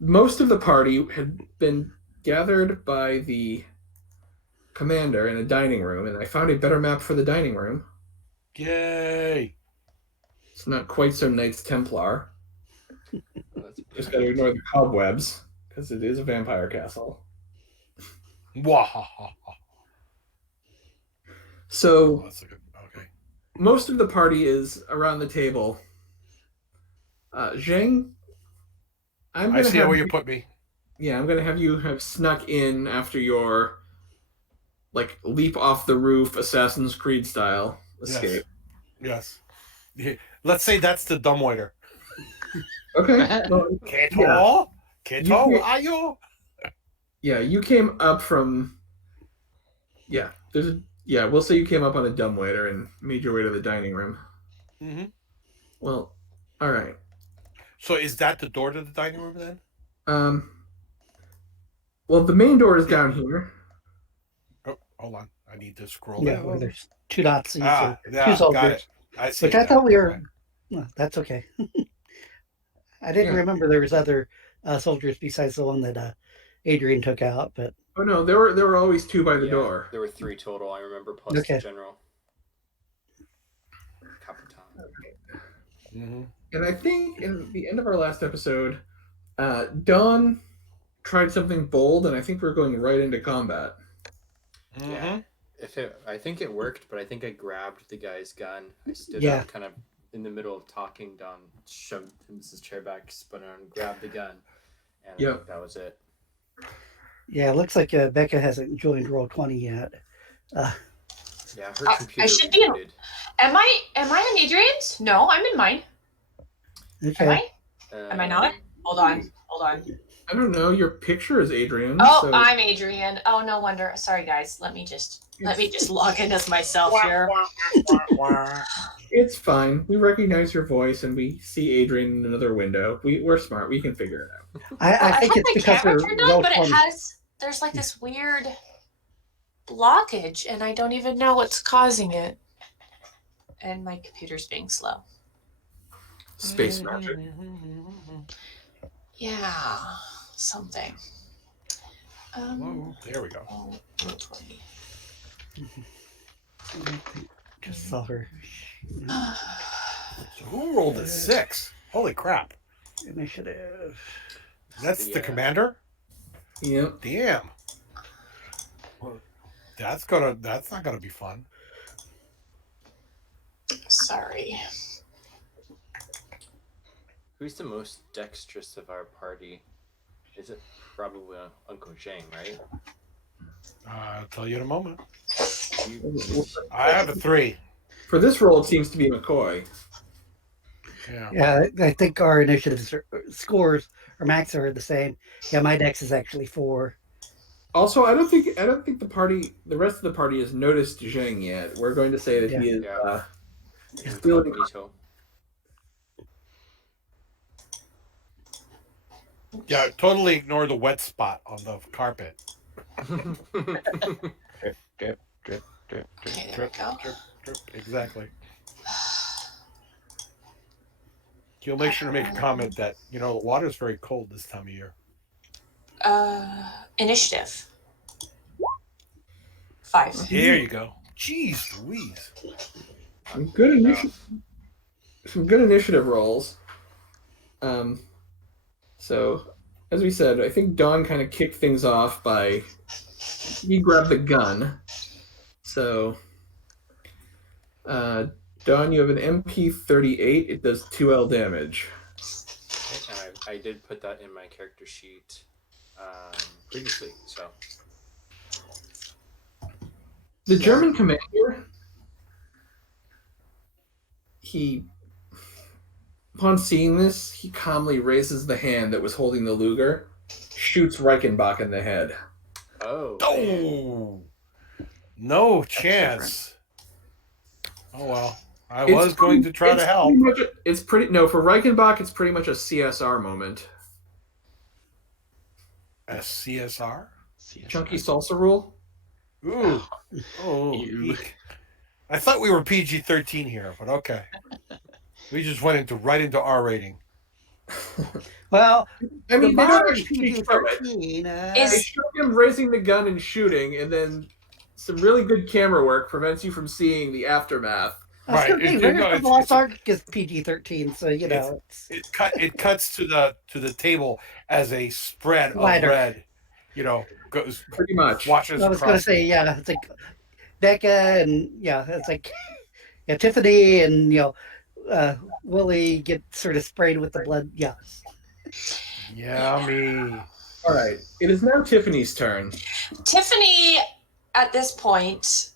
most of the party had been gathered by the commander in a dining room, and I found a better map for the dining room. Yay! It's not quite so Knights Templar. That's Just got to ignore the cobwebs because it is a vampire castle. Wahaha. So That's a good. Okay. most of the party is around the table. Zheng, I see where you put me. Yeah, I'm gonna have you have snuck in after your leap off the roof, Assassin's Creed style escape. Yes. Let's say that's the dumbwaiter. Okay. Well, Keto? Keto? Ayo? yeah, you came up from. Yeah, we'll say you came up on a dumbwaiter and made your way to the dining room. Mm-hmm. Well, all right. So is that the door to the dining room then? Well, the main door is down here. Oh, hold on. I need to scroll Yeah, down. where there's two dots. Two soldiers. got it. I see. Which I thought we were. Well, that's okay. I didn't remember there was other soldiers besides the one that Adrian took out, but oh no, there were always two by the door. There were 3 total. I remember plus the general. Capitan. Okay. Mm-hmm. And I think in the end of our last episode, Dawn tried something bold, and I think we're going right into combat. Mm-hmm. Yeah. I think it worked, but I think I grabbed the guy's gun. I stood up kind of in the middle of talking. Don shoved his chair back, spun around, grabbed the gun, and I think that was it. Yeah, it looks like Becca hasn't joined Roll20 yet. Yeah, her computer. I should be. Am I in Adrian's? No, I'm in mine. Okay. Am I not? Hold on. I don't know. Your picture is Adrian. Oh, so... I'm Adrian. Oh, no wonder. Sorry, guys. Let me just log in as myself here. It's fine. We recognize your voice, and we see Adrian in another window. We're smart. We can figure it out. I think it's because we're Roll20. But there's like this weird blockage, and I don't even know what's causing it. And my computer's being slow. Space magic. Yeah, something. There we go. Roll20. Just saw her. So who rolled a 6? Holy crap! Initiative. That's the commander. Yep. Damn. Well, that's not gonna be fun. Sorry. Who's the most dexterous of our party? Is it probably Uncle Zheng, right? I'll tell you in a moment. I have a 3. For this roll, it seems to be McCoy. Yeah, I think our initiative scores or max are the same. Yeah, my dex is actually 4. Also, I don't think the rest of the party has noticed Zheng yet. We're going to say that he is still. Yeah, totally ignore the wet spot on the carpet. Drip. Okay, there we go. Drip. Exactly. You'll make sure to make a comment that, the water's very cold this time of year. Initiative. 5. There you go. Jeez Louise. Some good initiative rolls. So, as we said, I think Dawn kind of kicked things off by he grabbed the gun. So, Dawn, you have an MP38. It does 2L damage. And I did put that in my character sheet previously. So, the German commander, upon seeing this, he calmly raises the hand that was holding the Luger, shoots Reichenbach in the head. Oh! No chance. Oh, well. I was going to try to help. For Reichenbach, it's pretty much a CSR moment. A CSR? Chunky salsa rule? Ooh. Oh. I thought we were PG-13 here, but okay. We just went right into R rating. Well, I mean, the they don't modern actually show it. PG-13. They Is show him raising the gun and shooting, and then some really good camera work prevents you from seeing the aftermath. I was Right. going to say, Raiders of the Lost Ark is PG-13, so you know it's It cuts to the table as a spread of wider. red, goes Pretty much. washes I was going to across. say, yeah, it's like Becca and it's like Tiffany and Willie get sort of sprayed with the blood. Yeah, Yummy. All right. It is now Tiffany's turn. Tiffany at this point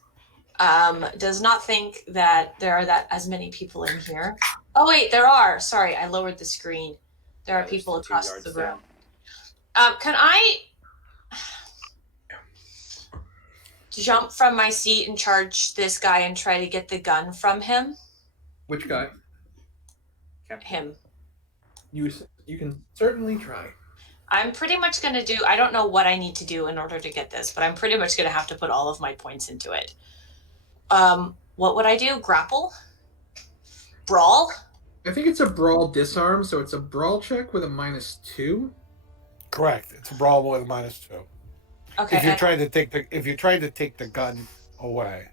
does not think that there are that as many people in here. Oh wait, there are. Sorry, I lowered the screen. There are people There's 2 across yards the room. down. Can I jump from my seat and charge this guy and try to get the gun from him? Which guy? Him. You can certainly try. I'm pretty much going to do, I don't know what I need to do in order to get this, but I'm pretty much going to have to put all of my points into it. What would I do? Grapple? Brawl? I think it's a brawl disarm, so it's a brawl check with a -2. Correct. It's a brawl with a -2. Okay. If you're trying to take the gun away.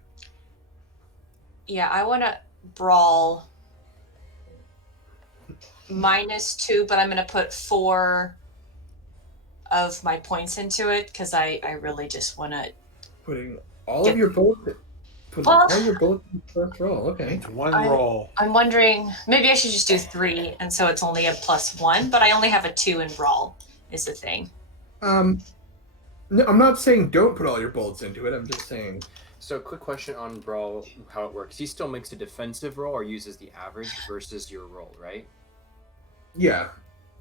Yeah, I want to brawl -2, but I'm going to put 4 of my points into it because I really just want to Putting all of your bullets. All your bullets in the first roll. Okay. It's one roll. I'm wondering, maybe I should just do 3, and so it's only a +1, but I only have a 2 in brawl, is the thing. No, I'm not saying don't put all your bullets into it. I'm just saying. So, quick question on Brawl, how it works. He still makes a defensive roll or uses the average versus your roll, right? Yeah.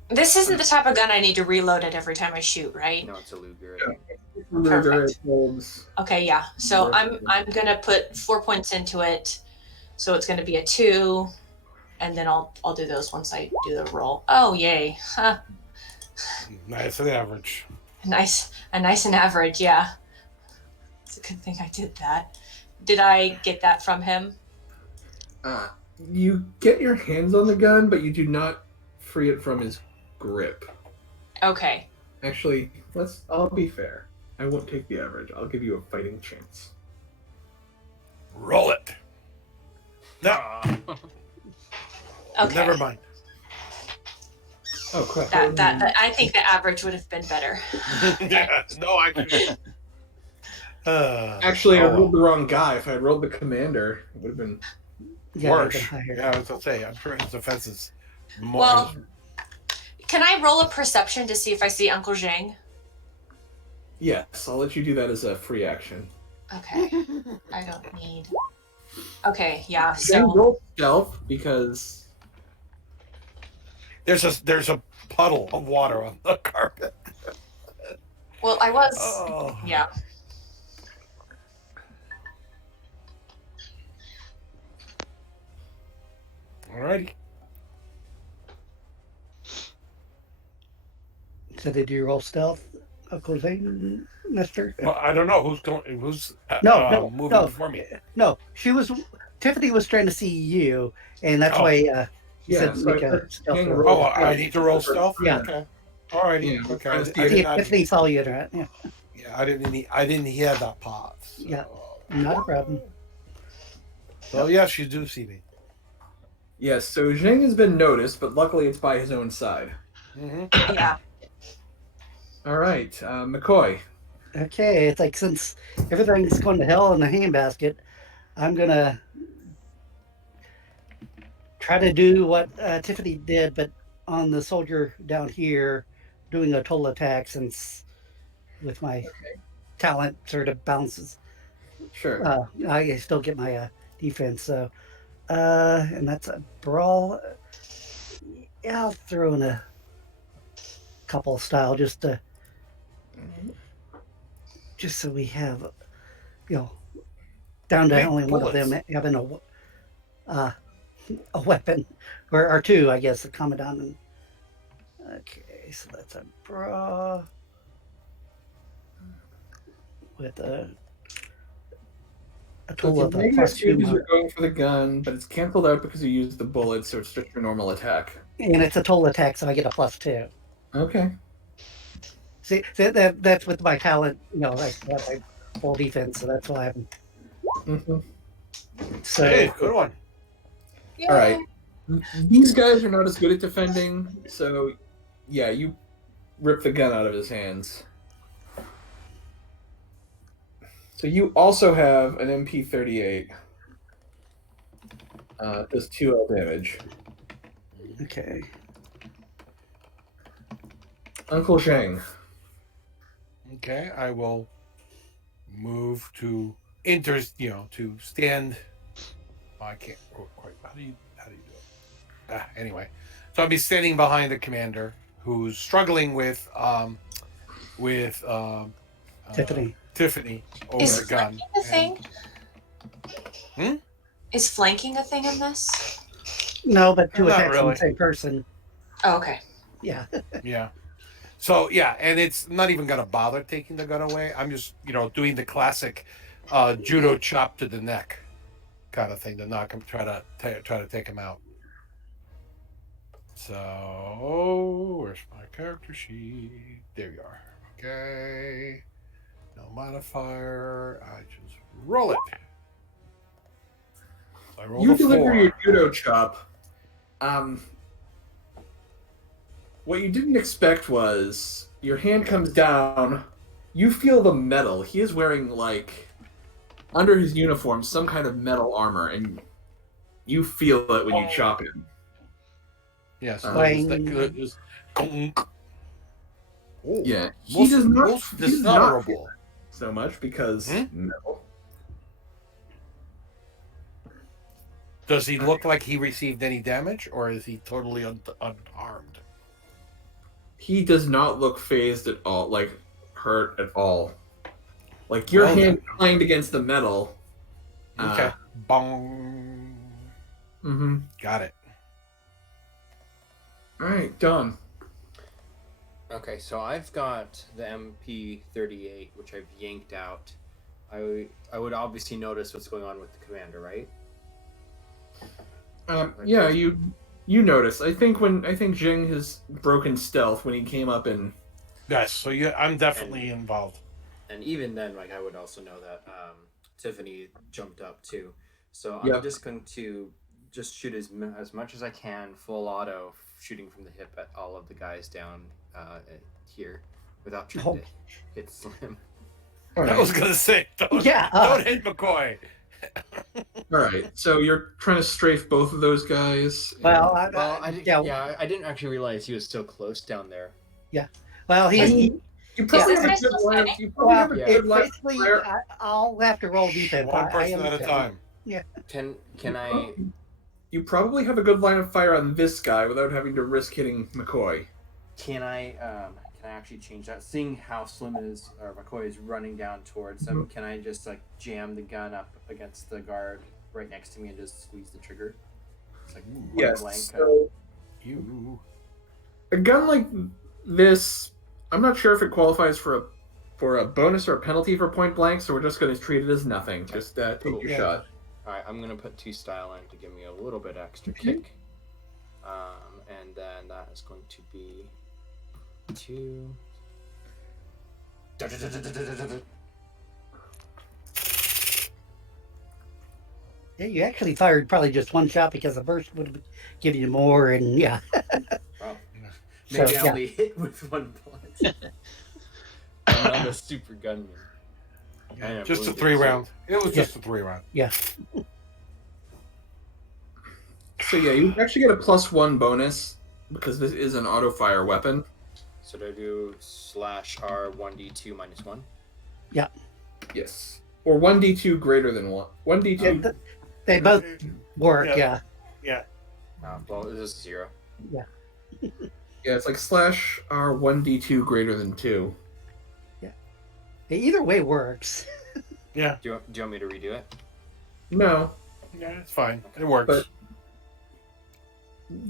This isn't the type of gun I need to reload it every time I shoot, right? No, it's a Luger. Perfect. Wolves. Okay, yeah. So I'm gonna put 4 points into it. So it's gonna be a 2, and then I'll do those once I do the roll. Oh yay. Huh. Nice and average. A nice and average, yeah. It's a good thing I did that. Did I get that from him? You get your hands on the gun, but you do not free it from his grip. Okay. Actually, I'll be fair. I won't take the average. I'll give you a fighting chance. Roll it. No. Okay. Never mind. Oh crap! That I think the average would have been better. Yeah. No, I can. Actually, I rolled the wrong guy. If I had rolled the commander, it would have been worse. higher. Yeah, I was gonna say. I'm sure his defense is more. Well, can I roll a perception to see if I see Uncle Zheng? Yes, I'll let you do that as a free action. Okay. I don't need. Okay, yeah. Then So roll stealth because There's a puddle of water on the carpet. well, I was Oh. yeah. Alrighty. So did you roll stealth, Uncle Zane, Nestor? Well, I don't know who's No, moving no. before me. No, Tiffany was trying to see you, and that's why he Yeah, said so make I a put stealth hang roll. Oh, I need to roll stealth. Yeah. Okay. Alrighty. Yeah, Okay. trying to I see did See if not- Tiffany saw you there. Yeah, Yeah, I didn't hear that part. So. Yeah. not a problem. So yes, you do see me. yes. So Zheng has been noticed, but luckily it's by his own side. Mm-hmm. Yeah. All right, McCoy. Okay, it's like since everything's going to hell in the handbasket, I'm gonna try to do what Tiffany did, but on the soldier down here, doing a total attack since with my talent sort of bounces. Sure. I still get my defense, so and that's a brawl. Yeah, I'll throw in a couple style just so we have, down to Big only one of them bullets. having a weapon, or two, I guess, the commandant. And, okay, so that's a brawl with a a So total it's of a plus -2 2 because you're mark. going for the gun, but it's canceled out because you used the bullet, so it's just your normal attack. And it's a total attack, so I get a plus 2. Okay. See that's with my talent, I have my full defense, so that's why I'm Mm-hmm. so. Hey, good one. Yay. All right. These guys are not as good at defending, so yeah, you rip the gun out of his hands. So you also have an MP38. Does 2L damage. Okay. Uncle Zheng. Okay, I will move to to stand. Oh, I can't quite. How do you do it? Anyway, so I'll be standing behind the commander who's struggling with Tiffany. Tiffany over Is the gun. flanking a thing? Hmm? Is flanking a thing in this? No, but 2 Not attacks on really. the same person. Oh, okay. Yeah. Yeah. So yeah, and it's not even gonna bother taking the gun away. I'm just doing the classic judo chop to the neck kind of thing to knock him, try to take him out. So where's my character sheet? There you are. Okay. No modifier. I just roll it. So I rolled You a deliver 4. your judo chop. What you didn't expect was your hand comes down. You feel the metal. He is wearing under his uniform some kind of metal armor, and you feel it when you chop him. Yes. Boing. Yeah, he does not. Most He does not feel dishonorable. so much because metal. Does he look like he received any damage, or is he totally unharmed? He does not look phased at all, hurt at all. Like your Well, hand clanged against the metal. Okay. Bong. Mm-hmm. Got it. All right, done. Okay, so I've got the MP38, which I've yanked out. I would obviously notice what's going on with the commander, right? Yeah, you notice. I think Zheng has broken stealth when he came up and. Yes. So I'm definitely involved. And even then, I would also know that Tiffany jumped up too. So Yep. I'm just going to just shoot as much as I can, full auto, shooting from the hip at all of the guys down here, without trying to hit Slim. All I right. was gonna say, don't hit McCoy. All right. So you're trying to strafe both of those guys. Well, I didn't actually realize he was so close down there. Well, You probably Is have this a good guy line. still You probably have a well, good it's line. basically I'll have to roll defense. One I person at a understand. time. Can I? You probably have a good line of fire on this guy without having to risk hitting McCoy. Can I actually change that? Seeing how Slim is, or McCoy is running down towards him, can I just jam the gun up against the guard right next to me and just squeeze the trigger? It's point Yes. blank. So a gun like this, I'm not sure if it qualifies for a bonus or a penalty for point blank, so we're just going to treat it as nothing. Just take your shot. All right, I'm gonna put 2 style in to give me a little bit extra kick, and then that is going to be 2. Yeah, you actually fired probably just one shot because the burst would have given you more, and yeah. Well, So, maybe I yeah. only hit with 1 bullet. I'm not a super gunman. Just a 3 round. It was just a 3 round. Yeah. So yeah, you actually get a +1 bonus because this is an auto fire weapon. So do I do /R 1d2 -1? Yes. Or 1d2 greater than 1. 1d2. They both work, yeah. Well, this is 0. Yeah, it's like /R 1d2 greater than 2. Either way works. Yeah. Do you want me to redo it? No. Yeah, it's fine. It works. But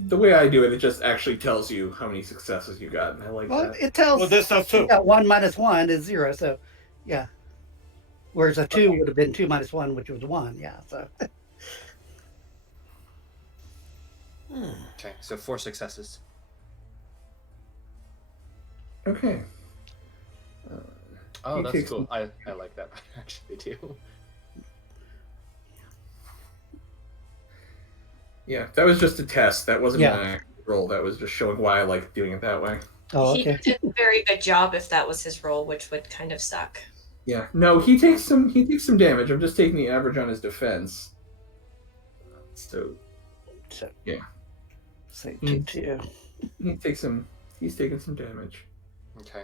the way I do it, it just actually tells you how many successes you got, and I like Well, that. it tells Well, this does too. 1 - 1 is 0, so yeah. Whereas a 2 would have been 2 minus 1, which was 1. Yeah. So Okay, so 4 successes. Okay. Oh, He that's takes- cool. I like that actually too. Yeah, that was just a test. That wasn't Yeah. an actual roll. That was just showing why I like doing it that way. oh, He okay. did a very good job if that was his role, which would kind of suck. Yeah. No, he takes some damage. I'm just taking the average on his defense. So So yeah. say Mm. 2. he's taking some damage. Okay.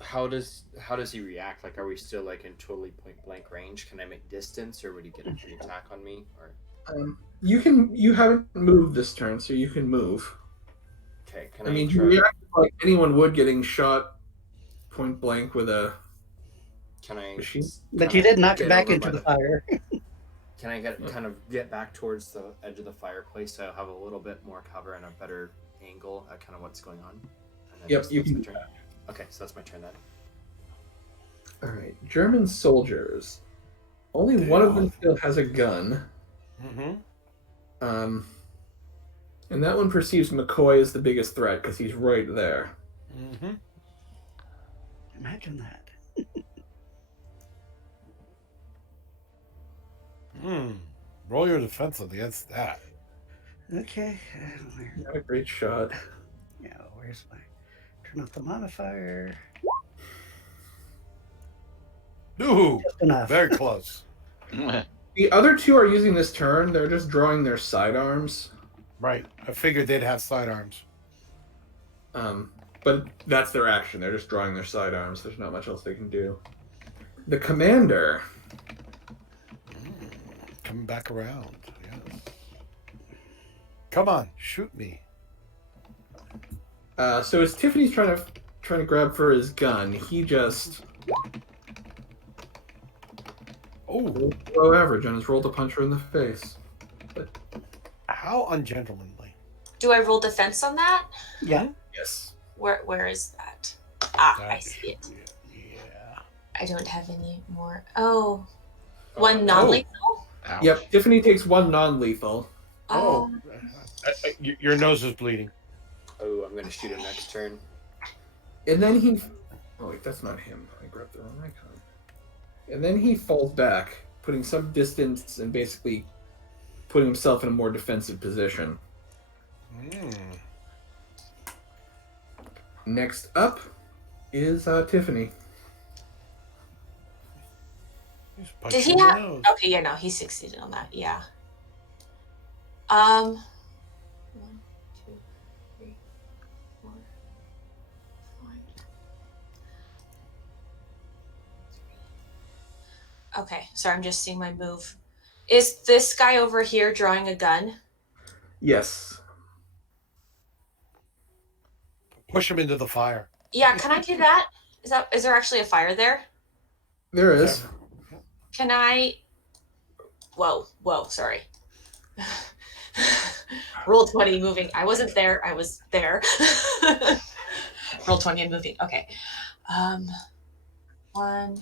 How does he react? Like, are we still like in totally point blank range? Can I make distance, or would he get a free attack on me? Or You haven't moved this turn, so you can move. okay, can I I mean, you try? react like anyone would getting shot point blank with a Can I? machine. But can you I did knock get it back over into by the fire. Can I kind of get back towards the edge of the fireplace so I have a little bit more cover and a better angle at kind of what's going on? And then Yep, you that's my can. turn. Okay, so that's my turn then. All right, German soldiers. Only one of them still has a gun. Mm-hmm. And that one perceives McCoy as the biggest threat because he's right there. Mm-hmm. Imagine that. Roll your defensive against that. Okay. Not a great shot. Yeah, where's my turn off the modifier? Ooh, Just enough. very close. The other two are using this turn. They're just drawing their sidearms. Right. I figured they'd have sidearms. But that's their action. They're just drawing their sidearms. There's not much else they can do. The commander. Coming back around. Yes. Come on, shoot me. So as Tiffany's trying to grab for his gun, he just Oh, low average on his roll to punch her in the face. how ungentlemanly. Do I roll defense on that? Yeah. Yes. Where is that? Ah, I That see it. Yeah. I don't have any more. Oh, one non-lethal. Ouch. Yep. Tiffany takes one non-lethal. Oh, your nose is bleeding. Oh, I'm gonna shoot him next turn. And then he... Oh, wait, that's not him. I grabbed the wrong icon. And then he falls back, putting some distance and basically putting himself in a more defensive position. Next up is Tiffany. He's Did punching he your have? nose. Okay, yeah, no, he succeeded on that. Yeah. 1, 2, 3, 4, 5. Okay, sorry, I'm just seeing my move. Is this guy over here drawing a gun? Yes. Push him into the fire. Yeah, can I do that? Is there actually a fire there? There is. Can I? Whoa, sorry. Roll 20 moving. I wasn't there. I was there. Roll 20 and moving. Okay. 1,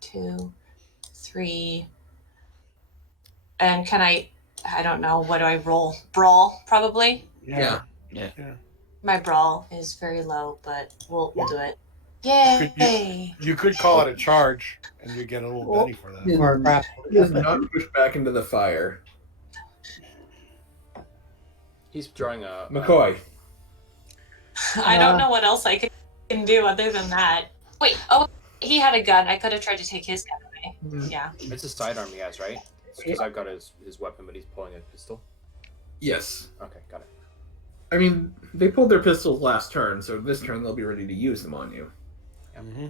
2, 3. And can I don't know. What do I roll? Brawl, probably. Yeah. My brawl is very low, but we'll do it. Yay! You could call it a charge, and you get a little penny for that. Or crap. He is not pushed back into the fire. He's drawing a McCoy. I don't know what else I can do other than that. Wait, oh, he had a gun. I could have tried to take his gun away. Mhm. Yeah. It's a sidearm he has, right? Because I've got his weapon, but he's pulling a pistol. Yes. Okay, got it. I mean, they pulled their pistols last turn, so this turn they'll be ready to use them on you. Mm-hmm.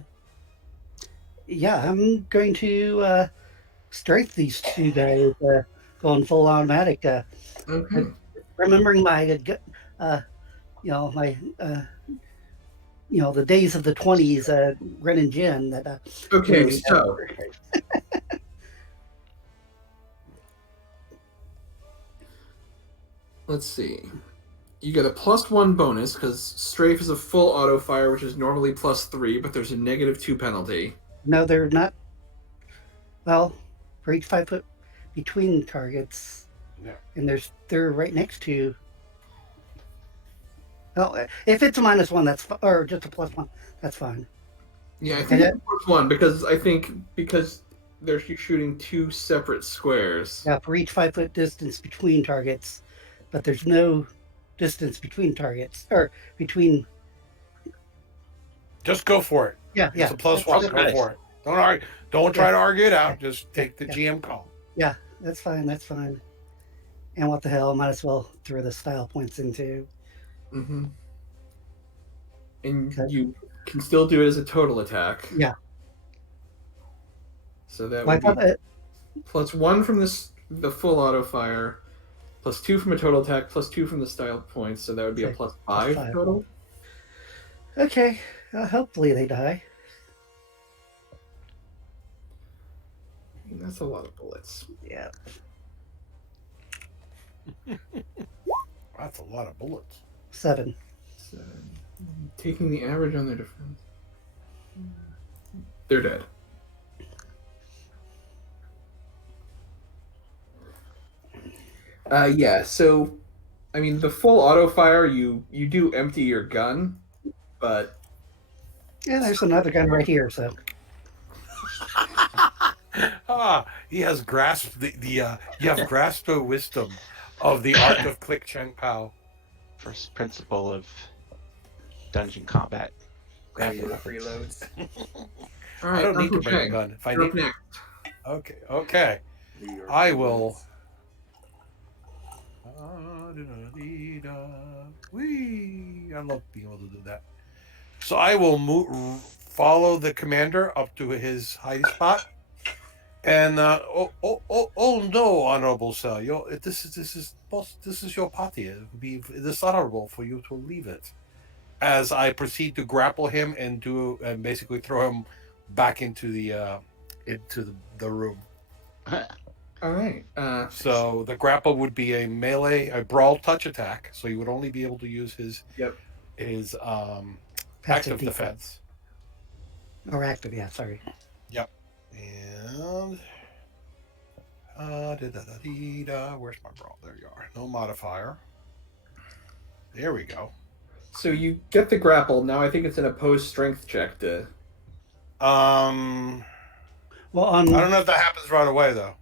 Yeah, I'm going to strike these two guys going full automatic. Okay. Remembering my, the days of the 20s, Ren and Jin. That. Okay, so let's see. You get a +1 bonus because strafe is a full auto fire, which is normally +3, but there's a -2 penalty. No, they're not. Well, for each 5 foot between targets, Yeah. and they're right next to. Oh, if it's a -1, that's or just a +1, that's fine. Yeah, I And think it- it's +1 because they're shooting two separate squares. Yeah, for each 5 foot distance between targets, but there's no distance between targets or between. Just go for it. Yeah, It's yeah. a +1. that's Go nice. for it. Don't argue. Don't try to argue it out. Just take the Yeah. GM call. Yeah, that's fine. That's fine. And what the hell? Might as well throw the style points into. Mm-hmm. And Okay. you can still do it as a total attack. Yeah. So that Well, I would thought be that, +1 from the full auto fire, +2 from a total attack, +2 from the style points. So that would be a Okay. +5 +5. total. okay, hopefully they die. And that's a lot of bullets. Yeah. That's a lot of bullets. 7. So, taking the average on their defense, they're dead. Yeah. So, I mean, the full auto fire, you do empty your gun, but Yeah, there's another gun right here. So He has grasped you have grasped the wisdom of the art of click Cheng Pao. First principle of dungeon combat. Grab your Free weapons. reloads. all I right. don't need to Uncle bring a Zheng, gun. If I you're need, up next. okay. New York I will. reloads. Whee! I love being able to do that. So I will follow the commander up to his hiding spot, and oh no, honorable sir, this is your party. It would be dishonorable for you to leave it. As I proceed to grapple him and basically throw him back into the room. All right. So the grapple would be a brawl touch attack. So you would only be able to use his active defense. Or active, yeah, sorry. And where's my brawl? There you are. No modifier. There we go. So you get the grapple. Now I think it's an opposed strength check to. I Well, on don't know if that happens right away though.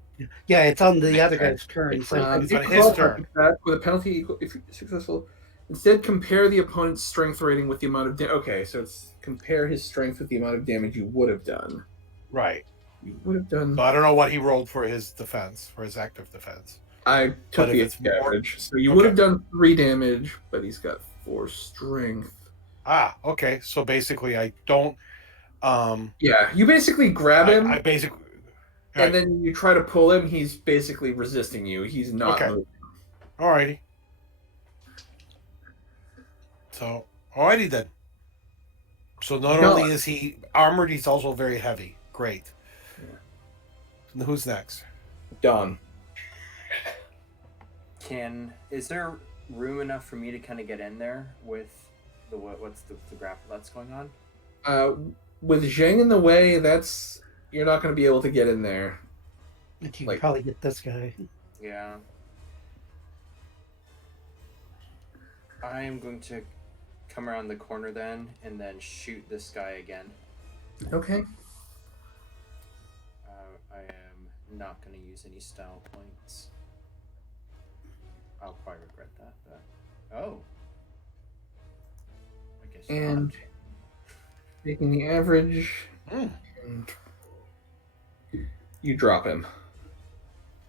yeah, it's on the other guy's turn. It's So It's you on can his roll turn. attack with a penalty equal if you're successful. Instead, compare the opponent's strength rating with the amount of okay. So it's compare his strength with the amount of damage you would have done. Right. You would have done. So I don't know what he rolled for his defense, for his active defense. I took But if the it's more- average, so you would have done 3 damage, but he's got 4 strength. Okay. So basically, I don't. Yeah, you basically grab him, I basically. and then you try to pull him. He's basically resisting you. He's not Okay. moving. Alrighty. So, alrighty then. So not No. only is he armored, he's also very heavy. Great. And who's next? Done. Is there room enough for me to kind of get in there with what's the grapple that's going on? With Zheng in the way, you're not going to be able to get in there. you can like- probably get this guy. Yeah. I am going to come around the corner then and then shoot this guy again. Okay. I am not going to use any style points. I'll probably regret that, but I guess And not. taking the average, and you drop him.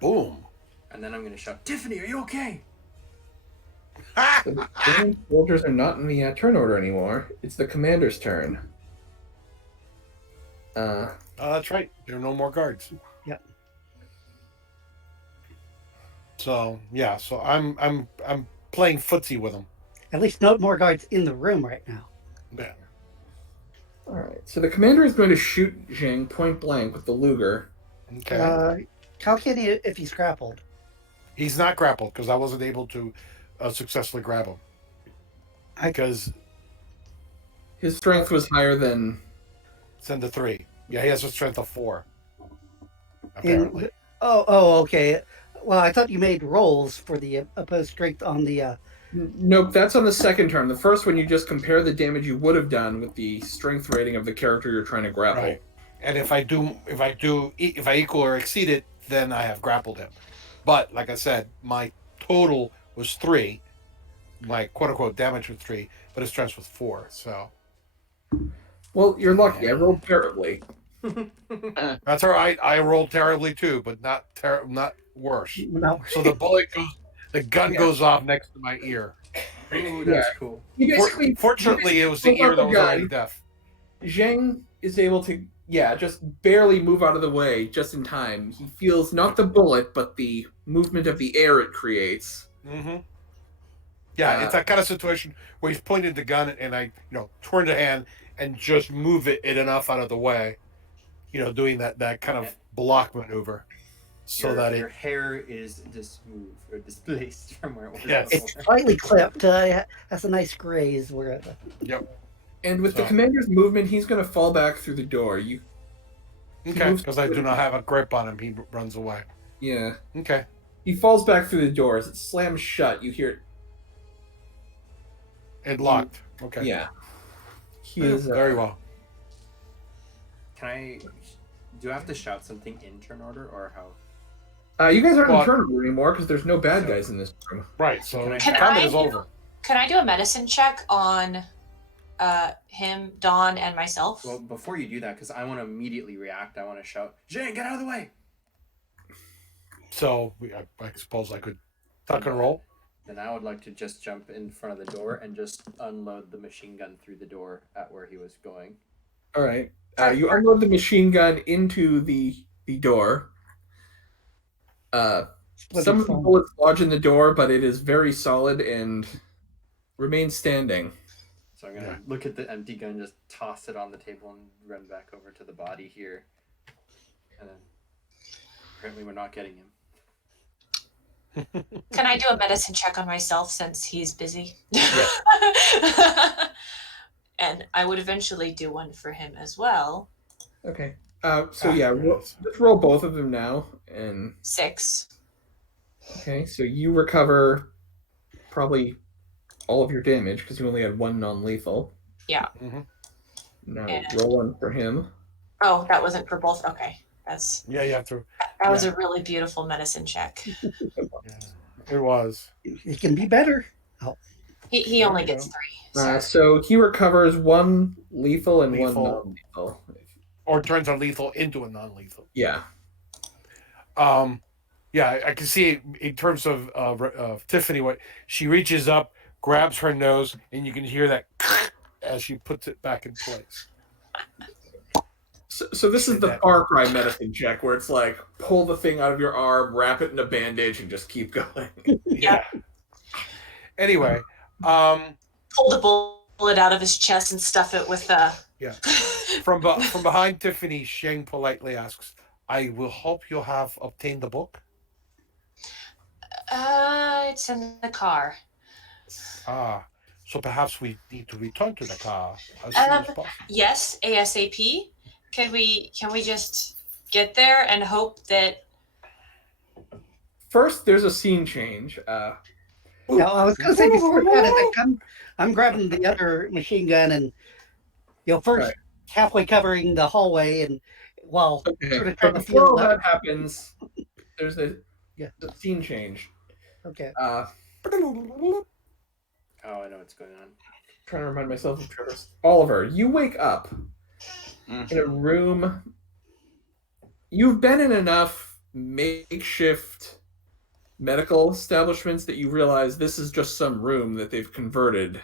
Boom. And then I'm going to shout, Tiffany, are you okay? So the Zheng soldiers are not in the turn order anymore. It's the commander's turn. That's right. There are no more guards. Yep. So yeah. So I'm playing footsie with him. At least no more guards in the room right now. Yeah. All right. So the commander is going to shoot Zheng point blank with the Luger. Okay. How can he if he's grappled? He's not grappled because I wasn't able to successfully grab him. Because His strength was higher than. send a 3. Yeah, he has a strength of 4. Apparently. Okay. Well, I thought you made rolls for the opposed strength on the. Nope, that's on the second turn. The first one, you just compare the damage you would have done with the strength rating of the character you're trying to grapple. Right. And if I equal or exceed it, then I have grappled him. But like I said, my total was 3. My quote unquote damage was 3, but his strength was 4. So. Well, you're lucky. I rolled terribly. That's all right. I rolled terribly too, but not worse. No. So the gun goes off next to my ear. Ooh, that's cool. Fortunately, it was the ear that was already deaf. Zheng is able to, just barely move out of the way just in time. He feels not the bullet, but the movement of the air it creates. Mm-hmm. Yeah, it's that kind of situation where he's pointed the gun and I, turn the hand and just move it enough out of the way, doing that kind of block maneuver, so your hair is moved or displaced from where it was. Yes. before. It's slightly clipped. Has a nice graze where it. Yep. And with the commander's movement, he's going to fall back through the door. Okay, because I do not have a grip on him. He runs away. Yeah. Okay. He falls back through the door. As it slams shut, you hear it locked. Okay. Yeah. He is very well. Do I have to shout something in turn order or how? You guys aren't in turn order anymore because there's no bad guys in this room. Right. So combat is over. Can I do a medicine check on him, Dawn, and myself? Well, before you do that, because I want to immediately react, I want to shout, Zheng, get out of the way! So I suppose I could tuck and roll. Then I would like to just jump in front of the door and just unload the machine gun through the door at where he was going. All right. You unload the machine gun into the door. Some of the bullets lodge in the door, but it is very solid and remains standing. So I'm going to look at the empty gun, just toss it on the table and run back over to the body here. And then apparently we're not getting him. Can I do a medicine check on myself since he's busy? Yeah. And I would eventually do one for him as well. Okay. Let's roll both of them now. And 6. Okay, so you recover probably all of your damage because you only had 1 non-lethal. Yeah. Mm-hmm. Now roll one for him. Oh, that wasn't for both. Okay, you have to. That was a really beautiful medicine check. It was. It can be better. Oh. He only gets 3. So he recovers 1 lethal and 1 non-lethal. Or turns a lethal into a non-lethal. Yeah. I can see in terms of Tiffany, what she reaches up, grabs her nose, and you can hear that as she puts it back in place. So this is the Far Cry medicine check where it's like pull the thing out of your arm, wrap it in a bandage, and just keep going. Yeah. Anyway, pull the bullet out of his chest and stuff it with From behind Tiffany, Zheng politely asks, "I will hope you have obtained the book." It's in the car. So perhaps we need to return to the car as soon as possible. Yes, ASAP. Can we just get there and hope that? First, there's a scene change. I was going to say before that, I'm grabbing the other machine gun and first halfway covering the hallway and while sort of trying to before all that happens, there's a scene change. Okay. Oh, I know what's going on. Trying to remind myself of Trevor. Oliver, you wake up in a room. You've been in enough makeshift medical establishments that you realize this is just some room that they've converted.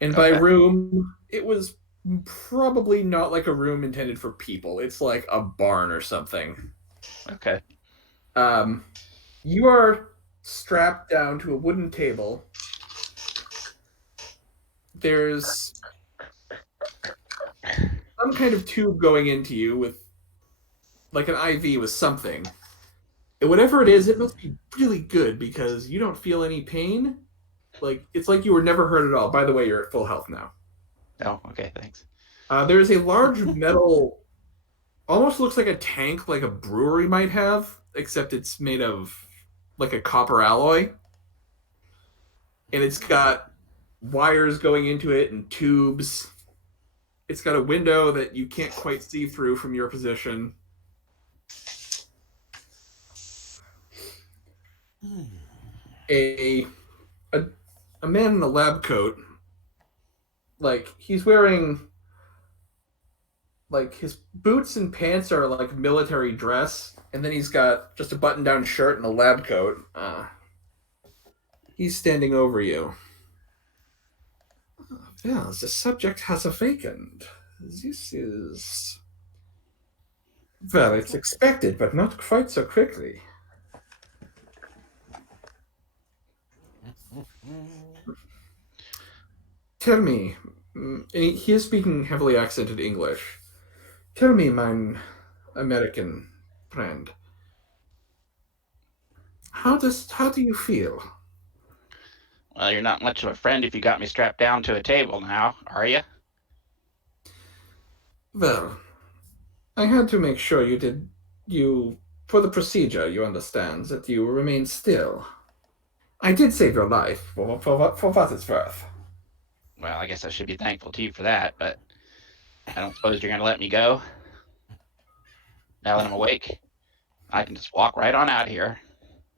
And by room, it was probably not like a room intended for people. It's like a barn or something. Okay. You are strapped down to a wooden table. There's some kind of tube going into you with like an IV with something. And whatever it is, it must be really good because you don't feel any pain. Like it's like you were never hurt at all. By the way, you're at full health now. Oh, okay, thanks. There's a large metal, almost looks like a tank, like a brewery might have, except it's made of like a copper alloy, and it's got wires going into it and tubes. It's got a window that you can't quite see through from your position. A a, a man in a lab coat, like he's wearing like his boots and pants are like military dress, and then he's got just a button-down shirt and a lab coat. He's standing over you. Well, the subject has awakened. This is... Well, it's expected, but not quite so quickly. Tell me, and he is speaking heavily accented English. Tell me, my American friend, how do you feel? Well, you're not much of a friend if you got me strapped down to a table now, are you? Well, I had to make sure for the procedure, you understand, that you remain still. I did save your life, for what it's worth. Well, I guess I should be thankful to you for that, but I don't suppose you're going to let me go? Now that I'm awake, I can just walk right on out here.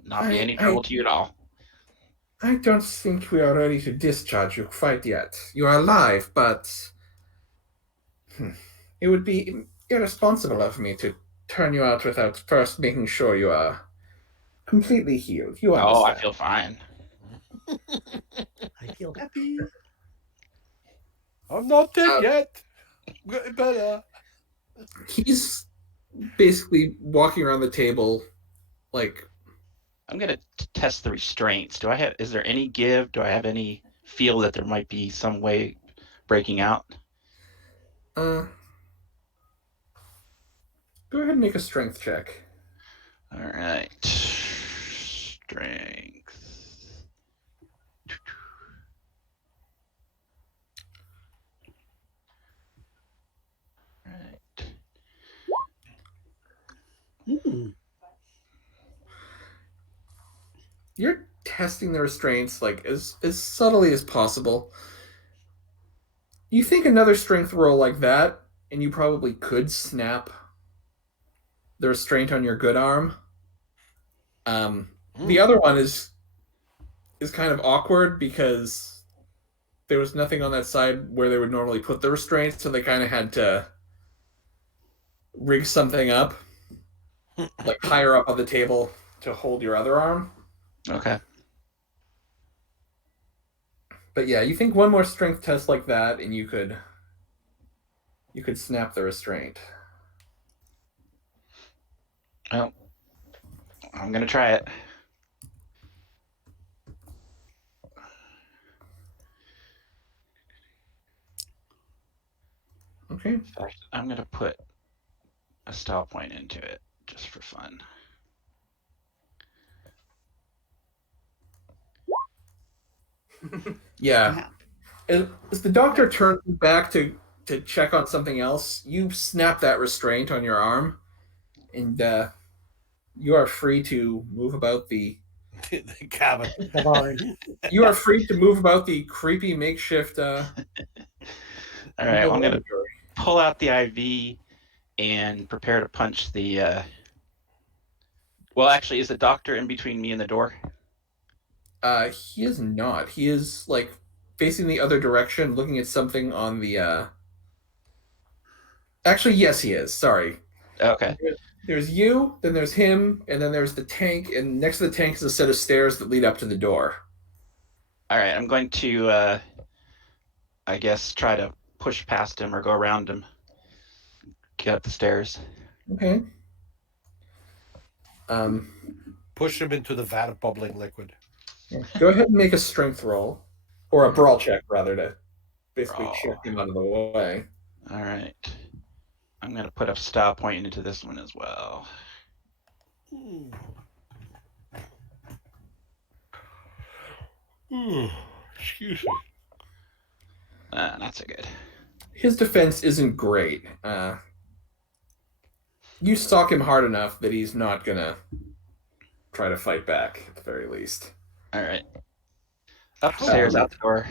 Not be any trouble to you at all. I don't think we are ready to discharge you quite yet. You are alive, but it would be irresponsible of me to turn you out without first making sure you are completely healed. You understand? Oh, I feel fine. I feel happy. I'm not dead yet. I'm getting better. He's basically walking around the table like... I'm going to test the restraints. Is there any give? Do I have any feel that there might be some way breaking out? Go ahead and make a strength check. All right. Strength. All right. You're testing the restraints like as subtly as possible. You think another strength roll like that, and you probably could snap the restraint on your good arm. The other one is kind of awkward because there was nothing on that side where they would normally put the restraints, so they kind of had to rig something up, like higher up on the table to hold your other arm. Okay. But yeah, you think one more strength test like that, and you could snap the restraint. Well, I'm going to try it. Okay. In fact, I'm going to put a style point into it just for fun. Yeah. As the doctor turns back to check on something else, you snap that restraint on your arm, and you are free to move about the cabin. The barn. You are free to move about the creepy makeshift. All right, well, I'm going to pull out the IV and prepare to punch the. Well, actually, is the doctor in between me and the door? He is not. He is like facing the other direction, looking at something on the. Actually, yes, he is. Sorry. Okay. There's you, then there's him, and then there's the tank, and next to the tank is a set of stairs that lead up to the door. All right, I'm going to, I guess, try to push past him or go around him, get up the stairs. Okay. Push him into the vat of bubbling liquid. Yeah. Go ahead and make a strength roll, or a brawl check, rather, to basically check him out of the way. All right. I'm going to put a style point into this one as well. Excuse me. Not so good. his defense isn't great. You stalk him hard enough that he's not gonna try to fight back at the very least. All right. Up the stairs, out the door.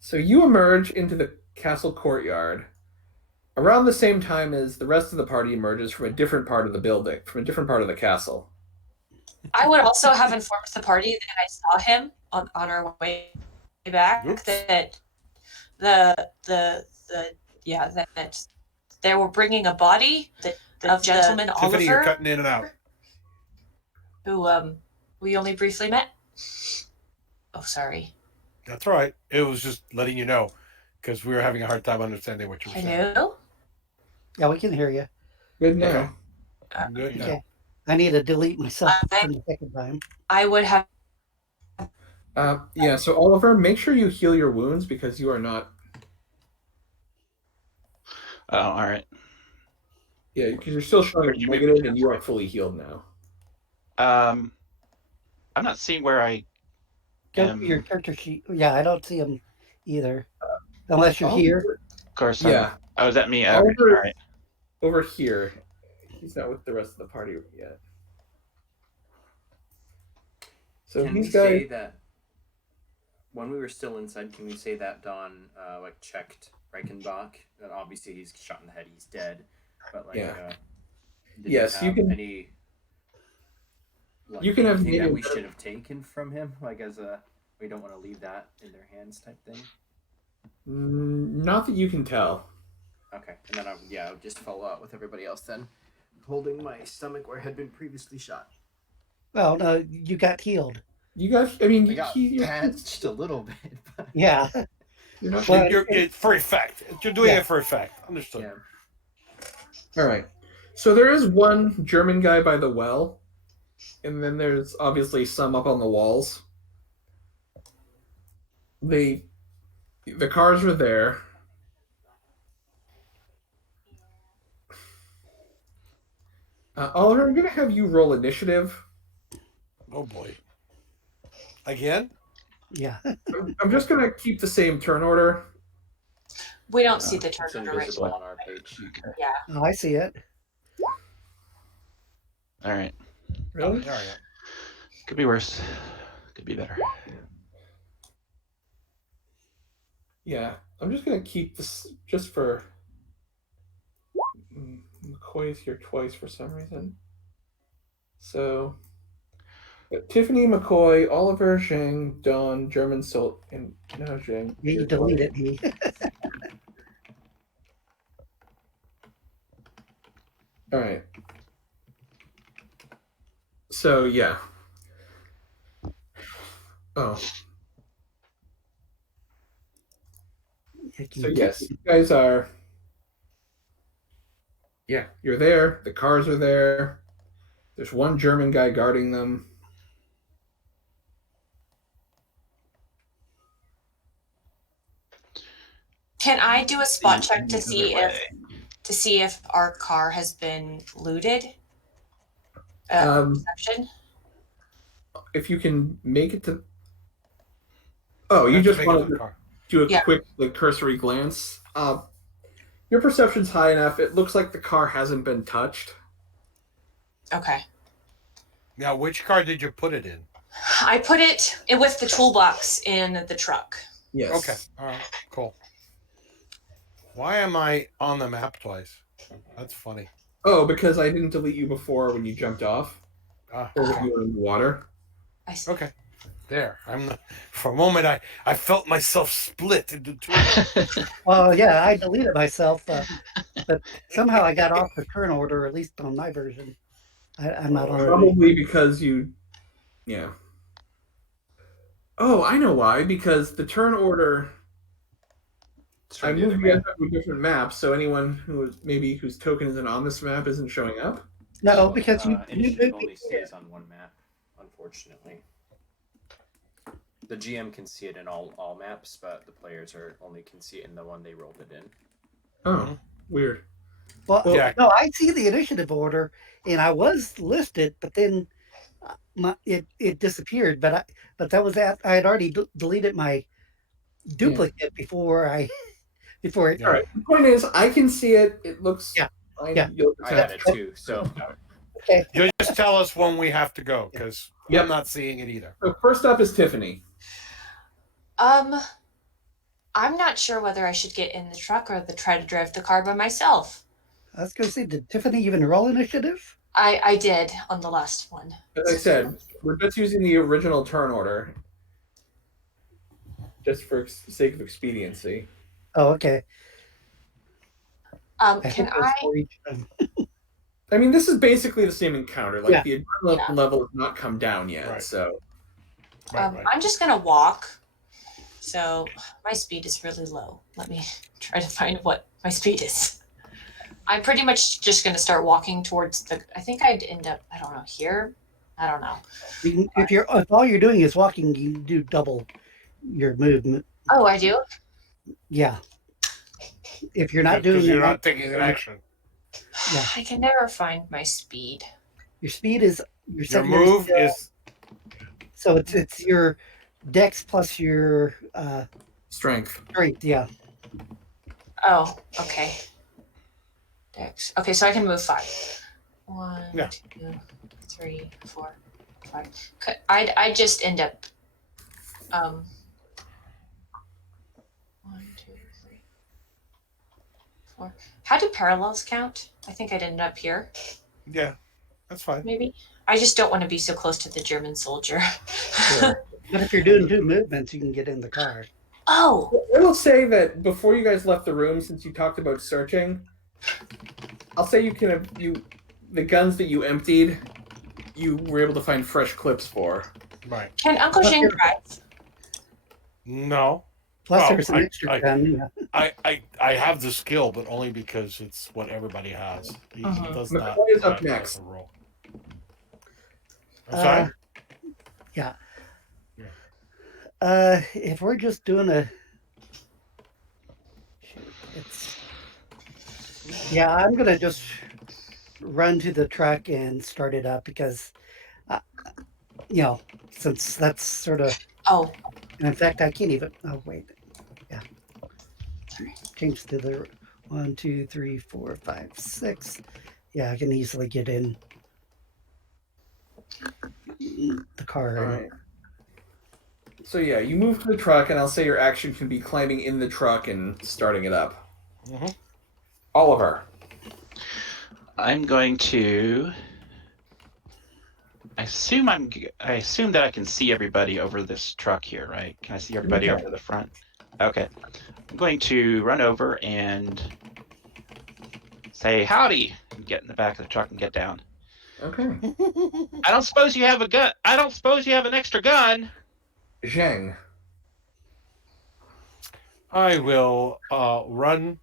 So you emerge into the castle courtyard around the same time as the rest of the party emerges from a different part of the building, from a different part of the castle. I would also have informed the party that I saw him on our way back. Oops. That that they were bringing a body of gentleman Tiffany, you're Oliver, cutting in and out. who we only briefly met. Oh, sorry. That's right. It was just letting you know because we were having a hard time understanding what you were saying. Hello. Yeah, we can hear you. Good now. Okay. Good. Okay. I need to delete myself I- for the second time. I would have. Yeah, so Oliver, make sure you heal your wounds because you are not. Oh, all right. Yeah, because you're still showing Where'd you move negative to? and you are fully healed now. I'm not seeing where I Go am. to your character sheet. Yeah, I don't see him either. Unless you're here. Of course. Yeah, Oh, is that me? Oliver- Okay, all right. over here. He's not with the rest of the party yet. So Can we these say guys. that when we were still inside? Can we say that Don like checked Reichenbach? And obviously he's shot in the head. He's dead. But like, Yeah. did Yes, he you have can- any. Like, you can have anything that made we it- should have taken from him, like as a we don't want to leave that in their hands type thing. Not that you can tell. Okay, and then I would just follow up with everybody else then, holding my stomach where it had been previously shot. Well, no, you got healed. You guys, I mean, I got you're patched a little bit, but Yeah. not. Well, It's for effect. You're doing Yeah. it for effect. Understood. yeah. All right. So there is one German guy by the well, and then there's obviously some up on the walls. The cars were there. Oliver, I'm going to have you roll initiative. Oh boy. Again? Yeah. I'm just going to keep the same turn order. We don't see the turn It's order right invisible on our page. Okay. Yeah. Oh, I see it. All right. Really? Oh, there I am. Could be worse. Could be better. Yeah. I'm just going to keep this just for... McCoy's here twice for some reason. So... Tiffany, McCoy, Oliver, Zheng, Don, German Salt, and now Zheng. You deleted me. All right. So yeah. Oh. So yes, you guys are. Yeah, you're there. The cars are there. There's one German guy guarding them. Can I do a spot check to The see other if our car has been looted? Perception? If you can make it to. Oh, you Have to just make it want to the to car. do a Yeah. quick like cursory glance. Your perception's high enough. It looks like the car hasn't been touched. Okay. Now, which car did you put it in? I put it with the toolbox in the truck. Yes. Okay. All right. Cool. Why am I on the map twice? That's funny. Oh, because I didn't delete you before when you jumped off Ah, or when okay. you were in the water. I see. Okay. There. For a moment, I felt myself split into two. Well, yeah, I deleted myself, but somehow I got off the turn order, at least on my version. I'm not on. Probably because you. Yeah. Oh, I know why. Because the turn order. It's I from the other moved you guys map. up to different maps, so anyone whose token isn't on this map isn't showing up. No, because you Initiative only stays on one map, unfortunately. The GM can see it in all maps, but the players only can see it in the one they rolled it in. Oh, weird. Well, Yeah. no, I see the initiative order, and I was listed, but then it disappeared. But that was I had already deleted my duplicate before I before it. Yeah. All right. The point is, I can see it. It looks. Yeah. Fine. Yeah. I had it too. So Okay. You'll just tell us when we have to go because Yep. I'm not seeing it either. So first up is Tiffany. I'm not sure whether I should get in the truck or try to drive the car by myself. I was going to say, did Tiffany even roll initiative? I did on the last one. As I said, we're just using the original turn order, just for sake of expediency. Oh, okay. Can think it was I? for each of them. I mean, this is basically the same encounter. Like Yeah. the adrenaline Yeah. level has not come down yet. Right. So Right. I'm just gonna walk. So my speed is really low. Let me try to find what my speed is. I'm pretty much just gonna start walking towards the. I think I'd end up. I don't know here. I don't know. If all you're doing is walking, you can do double your movement. Oh, I do. Yeah. If you're not Because doing you're it, not taking an action. Yeah. I can never find my speed. your speed is your Your secondary move skill. is So it's your dex plus your strength. strength. Yeah. Oh, okay. Dex. Okay, so I can move 5. 1, Yeah. 2, 3, 4, 5. I'd just end up 1, 2, 3, 4. How do parallels count? I think I'd end up here, yeah, that's fine. maybe. I just don't want to be so close to the German soldier. Sure. But if you're doing 2 movements, you can get in the car. Oh, I will say that before you guys left the room, since you talked about searching, I'll say the guns that you emptied, you were able to find fresh clips for. Right. can Uncle But Zheng you're- drive? No. Plus, Oh, there's an I- extra gun. Yeah. I have the skill, but only because it's what everybody has. He Mhm. does not. McCoy is up have next. to roll. I'm sorry. If we're just doing I'm gonna just run to the truck and start it up because, since that's sort of. Oh, And in fact, I can't even. Oh wait, yeah. Change to the 1, 2, 3, 4, 5, 6. Yeah, I can easily get in the car. All right. So yeah, you move to the truck, and I'll say your action can be climbing in the truck and starting it up. Mhm. Oliver. I'm going to. I assume that I can see everybody over this truck here, right? Can I see everybody Okay. over the front? Okay. I'm going to run over and say howdy and get in the back of the truck and get down. Okay. I don't suppose you have a gun. I don't suppose you have an extra gun. Zheng. I will run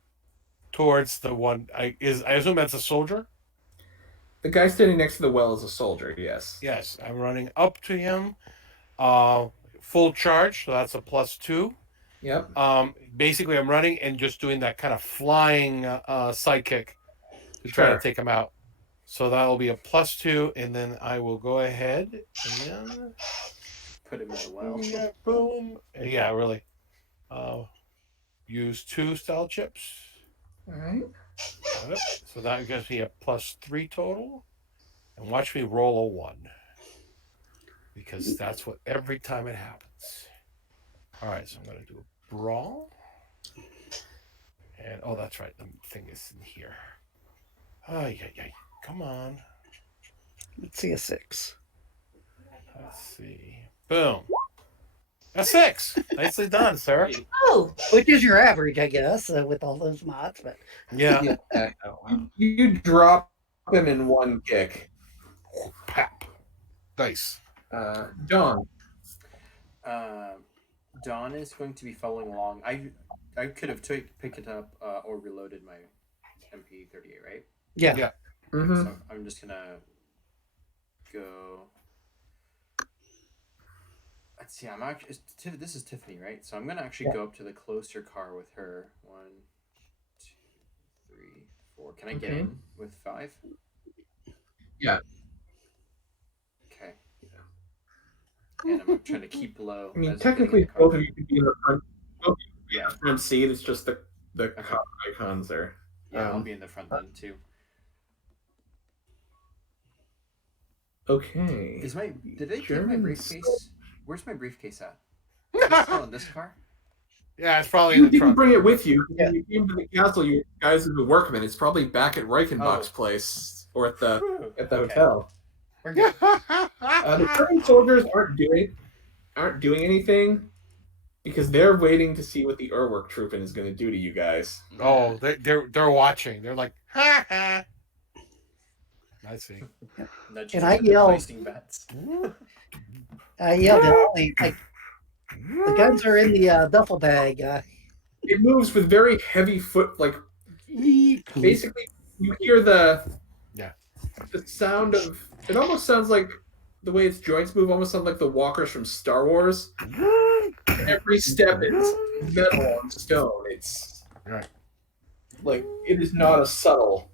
towards the one. I assume that's a soldier. The guy standing next to the well is a soldier. Yes. Yes, I'm running up to him. Full charge, so that's a +2. Yep. Basically, I'm running and just doing that kind of flying sidekick to try Sure. to take him out. So that'll be a +2, and then I will go ahead and put him in the well. yeah, boom. Yeah, really. Use 2 style chips. All right. Got it. So that gives me a +3 total. And watch me roll a 1. Because that's what every time it happens. All right, so I'm going to do a brawl. And, oh, that's right. The thing is in here. Ay. Come on. Let's see a 6. Let's see. Boom. A 6. Nicely done, sir. oh, Which is your average, I guess, with all those mods. But Yeah. Oh, wow. You drop him in one kick. Pap. Nice. John. Dawn is going to be following along. I could have picked it up or reloaded my MP38, right? yeah. Yeah. Mm-hmm. So I'm just gonna go. Let's see. I'm actually. This is Tiffany, right? So I'm gonna actually go up to the closer car with her. 1, 2, 3, 4. Can I get Okay. in with 5? Yeah. Okay. And I'm trying to keep low. I mean, as I'm getting in technically, the car. both of you could be in the front. Both of front seat. It's just the Okay. car icons there. Yeah, I'll be in the front then too. Okay. Did they take my German briefcase? Where's my briefcase at? Is it still in this car? Yeah, it's probably You in the didn't trunk. bring it with you. Yeah. When you came to the castle, you guys are the workmen. It's probably back at Reichenbach's place or at the Whew, at the okay. hotel. We're good. The German soldiers aren't doing anything because they're waiting to see what the Urwerk Truppen is going to do to you guys. Oh, they're watching. They're like, ha ha. I see. Nudge And you I into yelled- placing bets. I yelled at Ollie, like, the guns are in the duffel bag. It moves with very heavy foot, like basically you hear the sound of it. Almost sounds like the way its joints move. Almost sounds like the walkers from Star Wars. Every step is metal on stone. It's Right. like it is not a subtle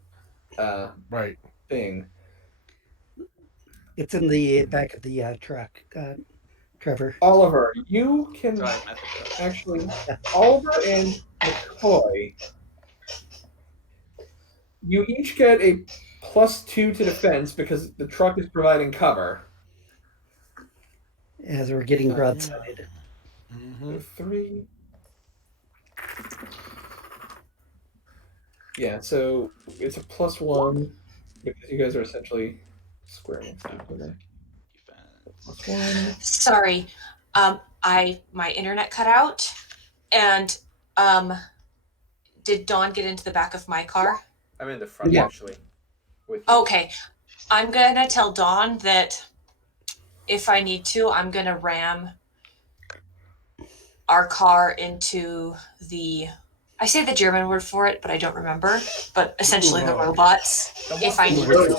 Right. thing. It's in the back of the truck, Trevor. Oliver, you can Sorry, I messed up. actually. Oliver and McCoy, you each get a +2 to defense because the truck is providing cover. As we're getting broadsided. Mm-hmm. 3. Yeah, so it's a +1 because you guys are essentially squaring off with it. Defense. +1. Sorry, my internet cut out, and did Dawn get into the back of my car? I'm in the front Yeah. actually. With you. Okay, I'm gonna tell Dawn that if I need to, I'm gonna ram our car into the. I say the German word for it, but I don't remember. But essentially, the robots. If I need to.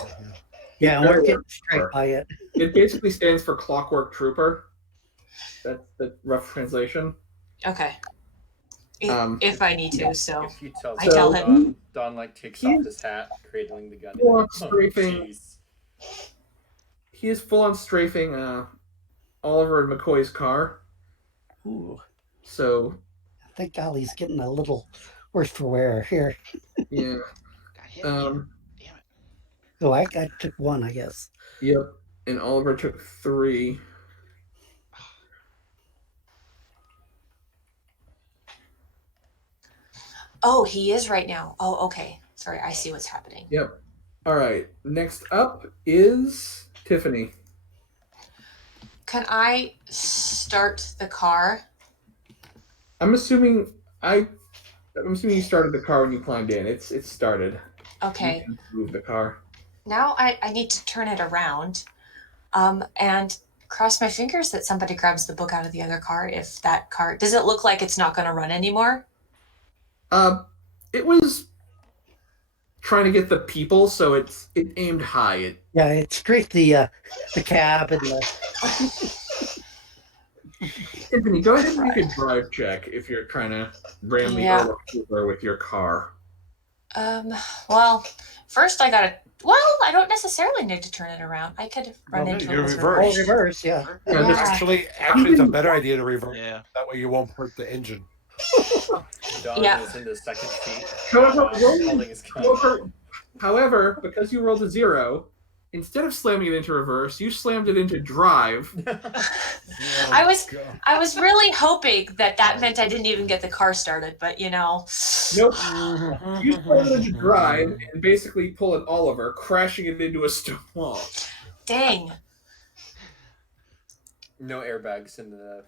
Yeah, we're getting straight by it. It basically stands for Clockwork Trooper. That's the rough translation. Okay. If I need to, so If you tell I tell him. Don like takes He- off his hat, cradling the gun. Well, Like, strafing. jeez. He is full on strafing Oliver and McCoy's car. Ooh, So I think Ollie's getting a little worse for wear here. yeah. Got hit again. Damn it. So I took one, I guess. Yep. And Oliver took 3. Oh, he is right now. Oh, okay. Sorry, I see what's happening. Yep. All right. Next up is Tiffany. Can I start the car? I'm assuming you started the car when you climbed in. It's started. Okay. You can move the car. Now I need to turn it around, and cross my fingers that somebody grabs the book out of the other car. If that car does it look like it's not going to run anymore? It was trying to get the people, so it aimed high. Yeah, it strafed the cab and the. Tiffany, go ahead and make a drive check if you're trying to ram the Yeah. Urwerk Trooper with your car. Well, first I gotta. Well, I don't necessarily need to turn it around. I could run No, into you're it with reversed. Oh, reverse, yeah. Yeah, Yeah. Actually, it's a better idea to reverse. Yeah. That way you won't hurt the engine. Don Yeah. is in the second seat. However, Holding his gun. However, because you rolled a 0, instead of slamming it into reverse, you slammed it into drive. I was really hoping that meant I didn't even get the car started, but you know. Nope. You slam it into drive and basically pull an Oliver, crashing it into a stone wall. Dang. No airbags in the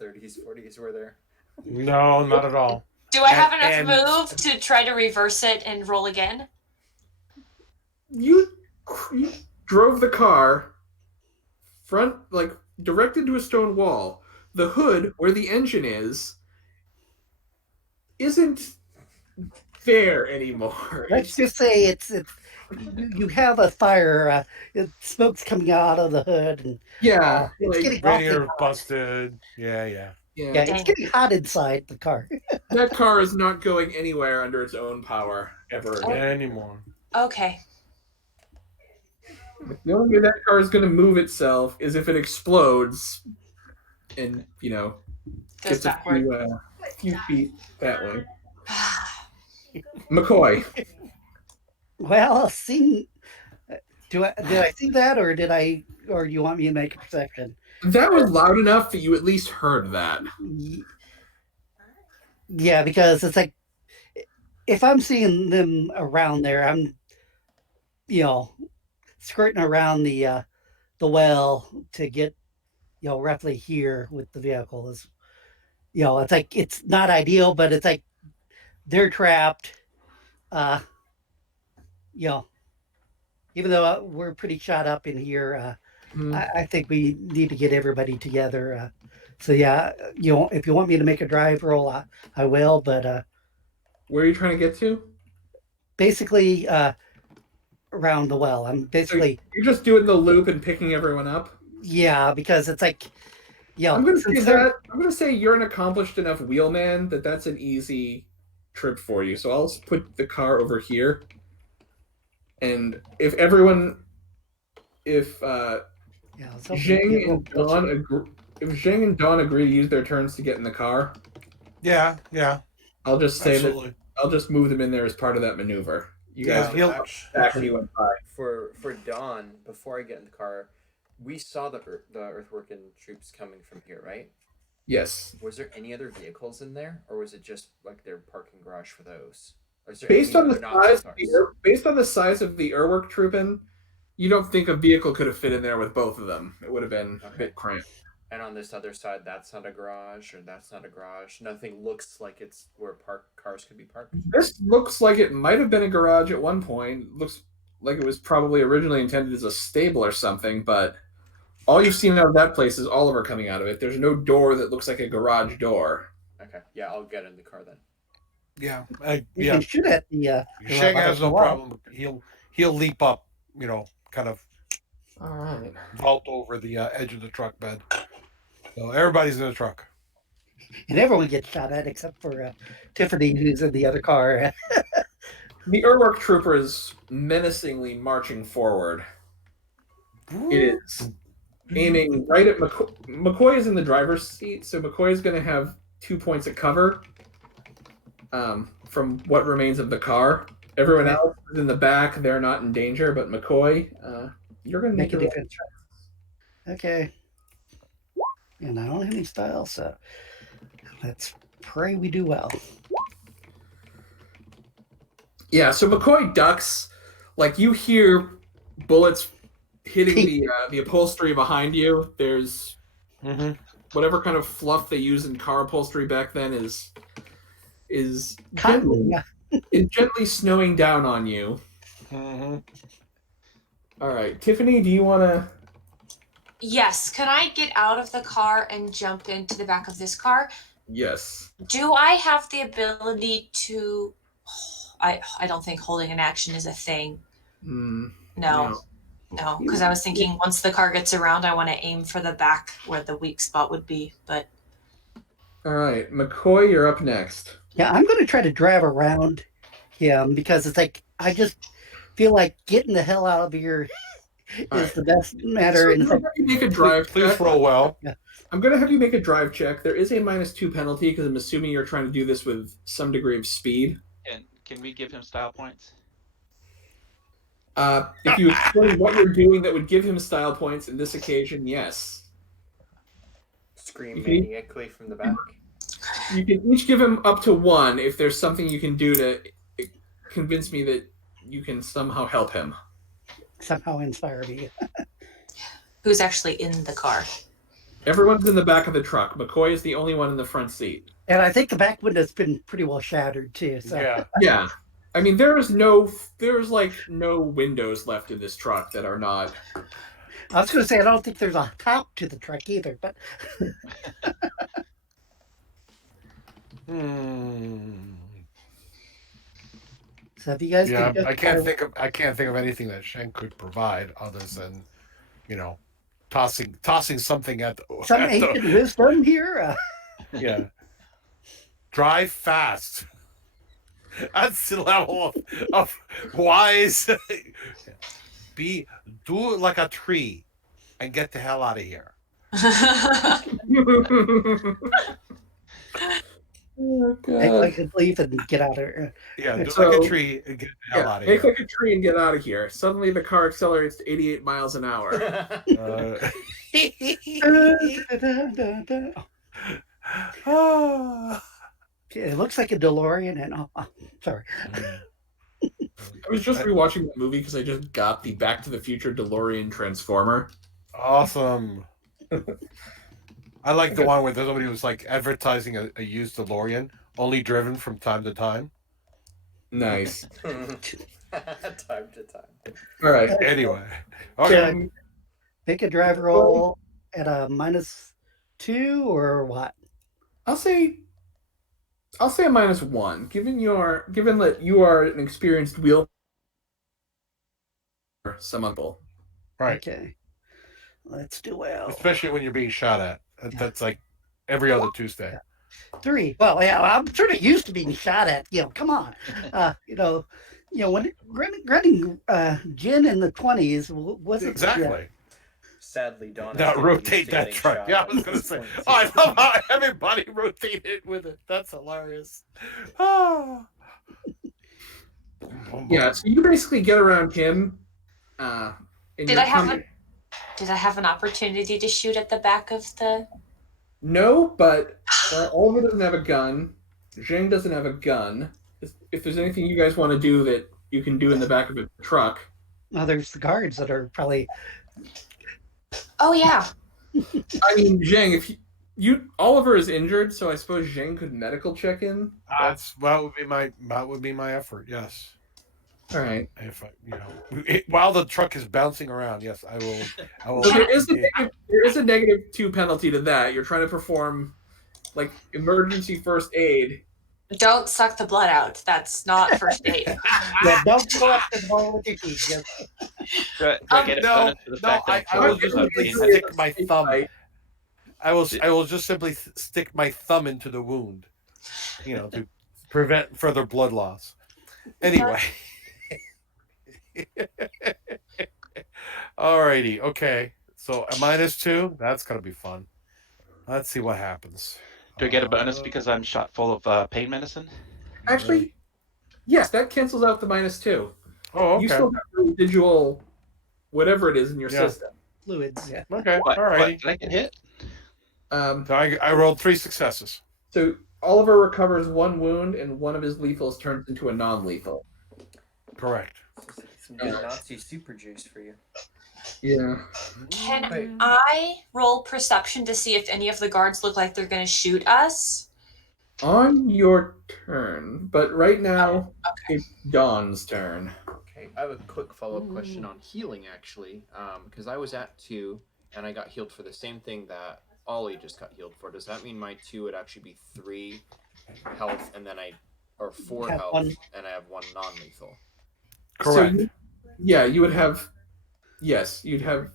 30s, 40s were there. No, not at all. Do I have enough And- move to try to reverse it and roll again? You drove the car front, like, direct into a stone wall. The hood, where the engine is, isn't there anymore. Let's just say it's you have a fire. Smoke's coming out of the hood, and Yeah, it's like, getting Radiator hot. busted. Yeah. yeah. Yeah, it's Dang. getting hot inside the car. That car is not going anywhere under its own power ever again. Anymore. Okay. The only way that car is going to move itself is if it explodes and, Goes gets a backward. few few feet that way. McCoy. Well, did I see that, or do you want me to make a perception? That was loud enough that you at least heard that. Yeah, because it's like if I'm seeing them around there, I'm skirting around the well to get roughly here with the vehicle. Is it's like it's not ideal, but it's like they're trapped. Even though we're pretty shot up in here, I think we need to get everybody together. So yeah, if you want me to make a drive roll, I will. But where are you trying to get to? Basically, around the well. I'm basically. So you're just doing the loop and picking everyone up. Yeah, because it's like, I'm gonna say you're an accomplished enough wheelman that's an easy trip for you. So I'll put the car over here. And if Zheng and Dawn agree to use their turns to get in the car, yeah, I'll just say absolutely. that I'll just move them in there as part of that maneuver. You guys back when you went by. For Dawn, before I get in the car, we saw the earthworking troops coming from here, right? Yes. Was there any other vehicles in there, or was it just like their parking garage for those? Based on the size of the earthwork trooping, you don't think a vehicle could have fit in there with both of them. It would have been a bit cramped. And on this other side, that's not a garage, or that's not a garage. Nothing looks like it's where cars could be parked. This looks like it might have been a garage at one point. It looks like it was probably originally intended as a stable or something, but all you've seen out of that place is Oliver coming out of it. There's no door that looks like a garage door. Okay, yeah, I'll get in the car then. Yeah, you can shoot at the. Zheng has no problem. He'll leap up, kind of. All right. Vault over the edge of the truck bed. So everybody's in the truck. And everyone gets shot at except for Tiffany, who's in the other car. The earthwork trooper is menacingly marching forward. It is aiming right at McCoy. McCoy is in the driver's seat, so McCoy is going to have 2 points of cover from what remains of the car. Everyone else is in the back. They're not in danger, but McCoy, you're going to make a defense. Okay. And I don't have any style, so let's pray we do well. Yeah, so McCoy ducks. Like, you hear bullets hitting the upholstery behind you. There's whatever kind of fluff they use in car upholstery back then is gently snowing down on you. All right, Tiffany, do you want to? Yes. Can I get out of the car and jump into the back of this car? Yes. Do I have the ability to? I don't think holding an action is a thing. No, because I was thinking once the car gets around, I want to aim for the back where the weak spot would be. But all right, McCoy, you're up next. Yeah, I'm going to try to drive around him because it's like I just feel like getting the hell out of here is the best matter. So and you make a drive. Please roll well. Yeah. I'm going to have you make a drive check. There is a -2 penalty because I'm assuming you're trying to do this with some degree of speed. And can we give him style points? If you explain what you're doing that would give him style points in this occasion, yes. Scream maniacally from the back. You can each give him up to 1 if there's something you can do to convince me that you can somehow help him. Somehow inspire me. who's actually in the car? Everyone's in the back of the truck. McCoy is the only one in the front seat. And I think the back window's been pretty well shattered too. So. Yeah. I mean, there's like no windows left in this truck that are not. I was going to say I don't think there's a top to the truck either, but. So if you guys, I can't think of anything that Zheng could provide other than, tossing something at some ancient wisdom here. Yeah. Drive fast. That's the level of wise. Do it like a tree and get the hell out of here. Oh, Make God. like a leaf and get out of here. Yeah, do like So- a tree and get the hell out of Make here. like a tree and get out of here. Suddenly the car accelerates to 88 miles an hour. Ah. It looks like a DeLorean, and sorry. I was just rewatching that movie because I just got the Back to the Future DeLorean Transformer. Awesome. I like the one where somebody was like advertising a used DeLorean, only driven from time to time. Nice. Time to time. All right. Anyway, okay. Make a drive roll at a -2 or what? I'll say a -1. Given that you are an experienced wheel some uncle. Right. Okay. Let's do well. Especially when you're being shot at. That's like every other Tuesday. 3. Well, yeah, I'm sort of used to being shot at. Come on. When running gin in the 20s wasn't Exactly. Sadly, Don. Now rotate that truck. Yeah, I was gonna say. Oh, I love how everybody rotated with it. That's hilarious. Oh. Yeah, so you basically get around him. Did I have an opportunity to shoot at the back of the? No, but Oliver doesn't have a gun. Zheng doesn't have a gun. If there's anything you guys want to do that you can do in the back of a truck. Well, there's the guards that are probably. Oh yeah. I mean, Zheng, if Oliver is injured, so I suppose Zheng could medical check in. That would be my effort. Yes. All right. If while the truck is bouncing around, yes, I will. So there is a -2 penalty to that. You're trying to perform like emergency first aid. Don't suck the blood out. That's not first aid. Yeah, don't go up to the ball with your teeth. Yes. Do I get a bonus for the fact that I will just simply stick my thumb. I will just simply stick my thumb into the wound, to prevent further blood loss. Anyway. Alrighty, okay. So a -2, that's gonna be fun. Let's see what happens. Do I get a bonus because I'm shot full of pain medicine? Actually, yes, that cancels out the -2. Oh, okay. You still have the residual, whatever it is in your system. Fluids. Yeah. Okay, What? alrighty. Did I get hit? So I rolled 3 successes. So Oliver recovers 1 wound, and one of his lethals turns into a non-lethal. Correct. Some good Nazi super juice for you. Yeah. Can I roll perception to see if any of the guards look like they're going to shoot us? On your turn, but right now it's Dawn's turn. Okay, I have a quick follow-up question on healing, actually, because I was at 2, and I got healed for the same thing that Ollie just got healed for. Does that mean my 2 would actually be 3 health, and then 4 health, and I have 1 non-lethal? Correct. So you would have. Yes, you'd have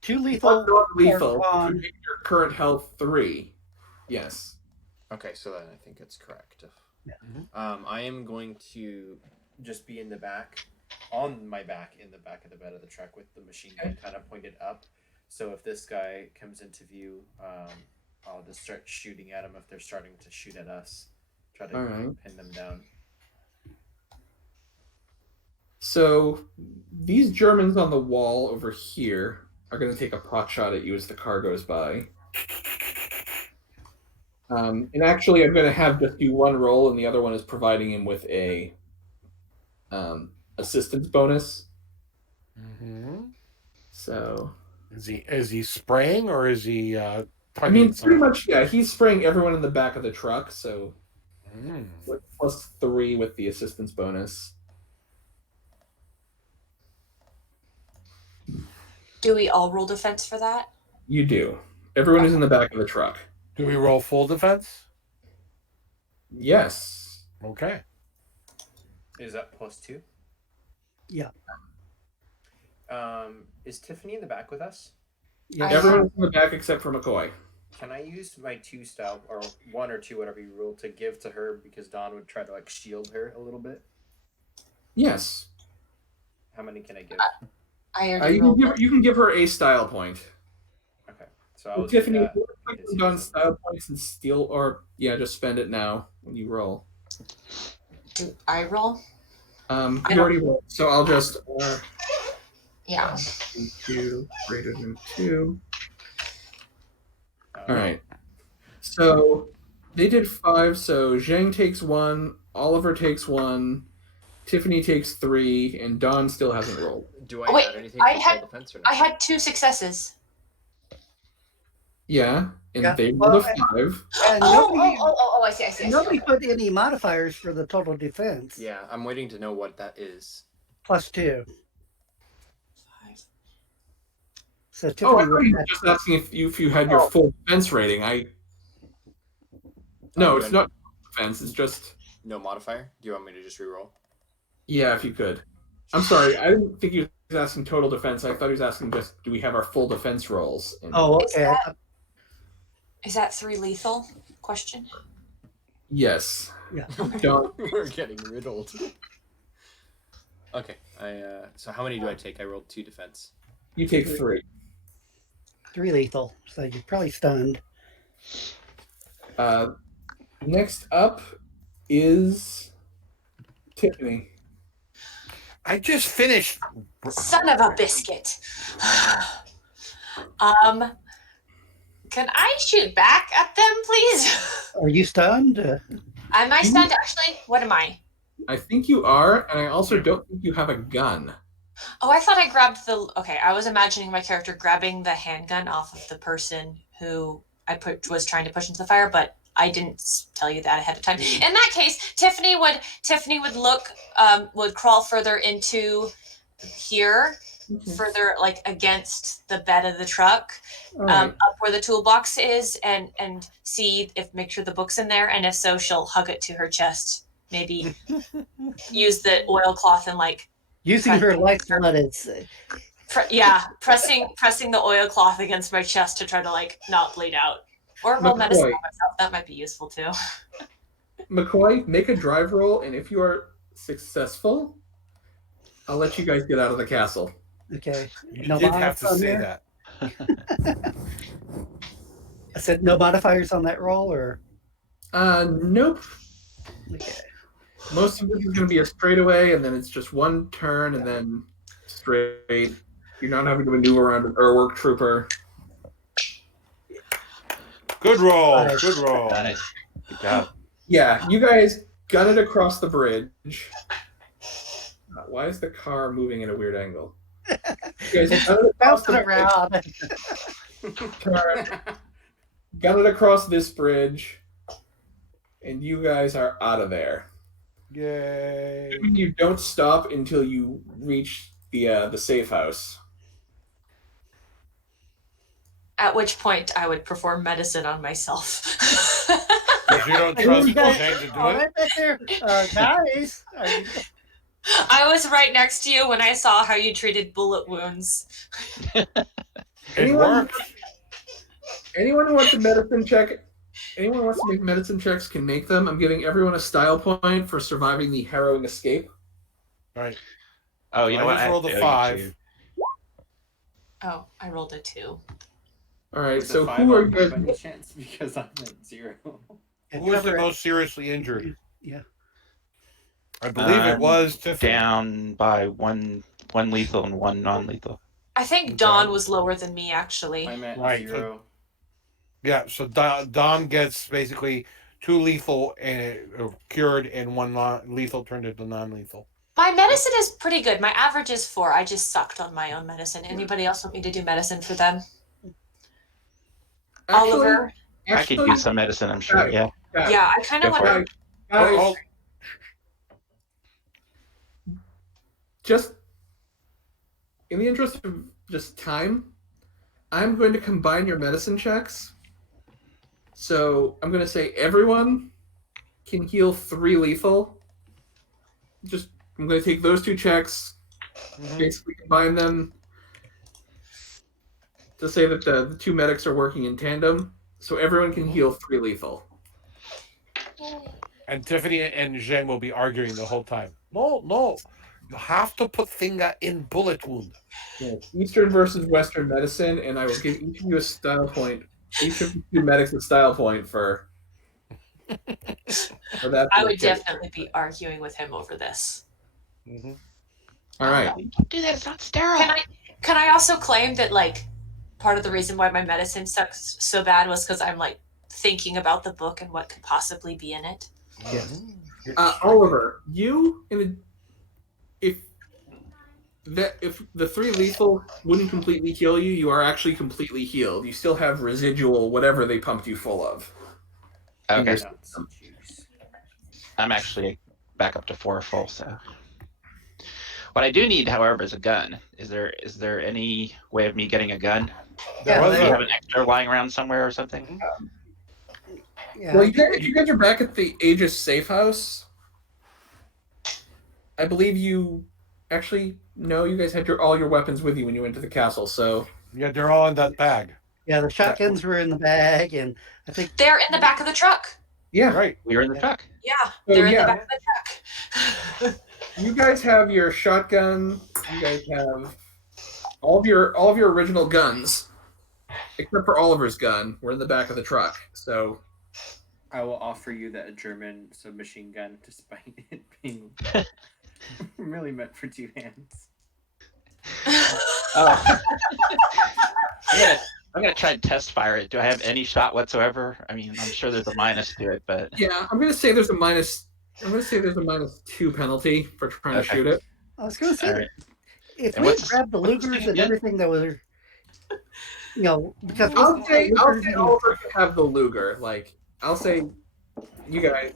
2 lethal. 1 non-lethal on- to make your current health 3. Yes. Okay, so then I think it's correct. Yeah. I am going to just be in the back, on my back, in the back of the bed of the truck with the machine gun kind of pointed up. So if this guy comes into view, I'll just start shooting at him if they're starting to shoot at us. Try to pin them down. So these Germans on the wall over here are going to take a pot shot at you as the car goes by. And actually, I'm going to have just do 1 roll, and the other one is providing him with a assistance bonus. Mm-hmm. So is he spraying or is he? I mean, pretty much, yeah. He's spraying everyone in the back of the truck. So plus 3 with the assistance bonus. Do we all roll defense for that? You do. Everyone is in the back of the truck. Do we roll full defense? Yes. Okay. Is that +2? Yeah. Is Tiffany in the back with us? Yeah. Everyone's in the back except for McCoy. Can I use my 2 style, or 1 or 2, whatever you rule, to give to her because Dawn would try to shield her a little bit? Yes. How many can I give? I already rolled. You can give her a style point. Okay, So I'll Tiffany, do that. click on style points and steal, or just spend it now when you roll. Do I roll? You already rolled, so I'll just Yeah. 2 greater than 2. All right. So they did 5. So Zheng takes 1, Oliver takes 1, Tiffany takes 3, and Dawn still hasn't rolled. Do I Wait, add anything I for had- defense or not? I had 2 successes. Yeah, and Yeah, they well, rolled a 5. And Oh, I see. nobody Okay. put any modifiers for the total defense. Yeah, I'm waiting to know what that is. +2. 5. So Oh, I Tiffany thought would you were have- just asking if you had your full defense rating. No, it's not defense. It's just No modifier? Do you want me to just reroll? yeah, if you could. I'm sorry, I didn't think he was asking total defense. I thought he was asking just do we have our full defense rolls? And Oh, Is okay. Is that 3 lethal? Question. yes. Yeah. Don't. We're getting riddled. Okay. So how many do I take? I rolled 2 defense. You take 3. 3 lethal. So you're probably stunned. Next up is Tiffany. I just finished. Son of a biscuit. Can I shoot back at them, please? Are you stunned? Am I stunned? Actually, what am I? I think you are, and I also don't think you have a gun. Oh, I thought I grabbed the. Okay, I was imagining my character grabbing the handgun off of the person who was trying to push into the fire, but I didn't tell you that ahead of time. In that case, Tiffany would look, would crawl further into here, further like against the bed of the truck, Right. up where the toolbox is, and see make sure the book's in there, and if so, she'll hug it to her chest. Maybe use the oilcloth and like. Using her lifeblood, it's pressing the oilcloth against my chest to try to like not bleed out. Or roll medicine on myself. That might be useful too. McCoy, make a drive roll, and if you are successful, I'll let you guys get out of the castle. okay. You No did have to modifiers on say there? that. I said no modifiers on that roll, or Nope. okay. Most of this is going to be a straightaway, and then it's just one turn, and then straight. You're not having to maneuver around an Urwork trooper. Good roll. Nice. Good roll. Nice. Good job. Yeah, you guys gun it across the bridge. Why is the car moving at a weird angle? You guys gun it across Bouncing the around. turn, gun it across this bridge, and you guys are out of there. Yay. You don't stop until you reach the safe house. At which point I would perform medicine on myself. If you don't trust You guys- Zheng to do all it, right back there. Guys. I was right next to you when I saw how you treated bullet wounds. it Anyone- works. Anyone who wants a medicine check, anyone who wants to make medicine checks can make them. I'm giving everyone a style point for surviving the harrowing escape. All right. Oh, you know I what? just I rolled have a to owe you 5. two. Oh, I rolled a 2. All right, Is it so 5 who are on you guys? by any chance? Because I'm at 0. And Who was the Trevor- most seriously injured? Yeah. I believe it was Tiffany. Down by one lethal and one non-lethal. I think Okay. Dawn was lower than me, actually. I'm at Right. 0. Yeah, so Dom gets basically 2 lethal and cured, and 1 lethal turned into non-lethal. My medicine is pretty good. My average is 4. I just sucked on my own medicine. Anybody else want me to do medicine for them? Oliver? I could use some medicine, I'm sure. Yeah. Yeah, I kind of Go for want to. Guys, Oh, just in the interest of just time, I'm going to combine your medicine checks. So I'm going to say everyone can heal 3 lethal. I'm going to take those 2 checks, basically combine them to say that the 2 medics are working in tandem. So everyone can heal 3 lethal. and Tiffany and Zheng will be arguing the whole time. No, You have to put finger in bullet wound. Yeah, Eastern versus Western medicine, and I will give each of you a style point. Each of you medics a style point for that. I would definitely be arguing with him over this. Mm-hmm. All right. Don't do that. It's not sterile. Can I also claim that like part of the reason why my medicine sucks so bad was because I'm like thinking about the book and what could possibly be in it? Yes. Oliver, if the 3 lethal wouldn't completely heal you, you are actually completely healed. You still have residual whatever they pumped you full of. Okay. Yeah. I'm actually back up to 4 full, so. What I do need, however, is a gun. Is there any way of me getting a gun? Do you have an extra lying around somewhere or something? Yeah. Well, you guys are back at the Aegis safe house. I believe you actually no, you guys had all your weapons with you when you went to the castle. So Yeah, they're all in that bag. Yeah, the shotguns were in the bag, and I think They're in the back of the truck. yeah, Right. We were in the truck. Yeah, So, they're in yeah. the back of the truck. you guys have your shotgun. You guys have all of your original guns, except for Oliver's gun. We're in the back of the truck. So I will offer you that German submachine gun, despite it being really meant for 2 hands. Oh. I'm gonna try and test fire it. Do I have any shot whatsoever? I mean, I'm sure there's a minus to it, but yeah, I'm gonna say there's a minus. I'm gonna say there's a -2 penalty for trying to shoot it. I was going to say, All right. if And we what's- grabbed the what's the Lugers thing and again? everything that was, because I'll say Lugers and- Oliver can have the Luger. Like I'll say, you guys.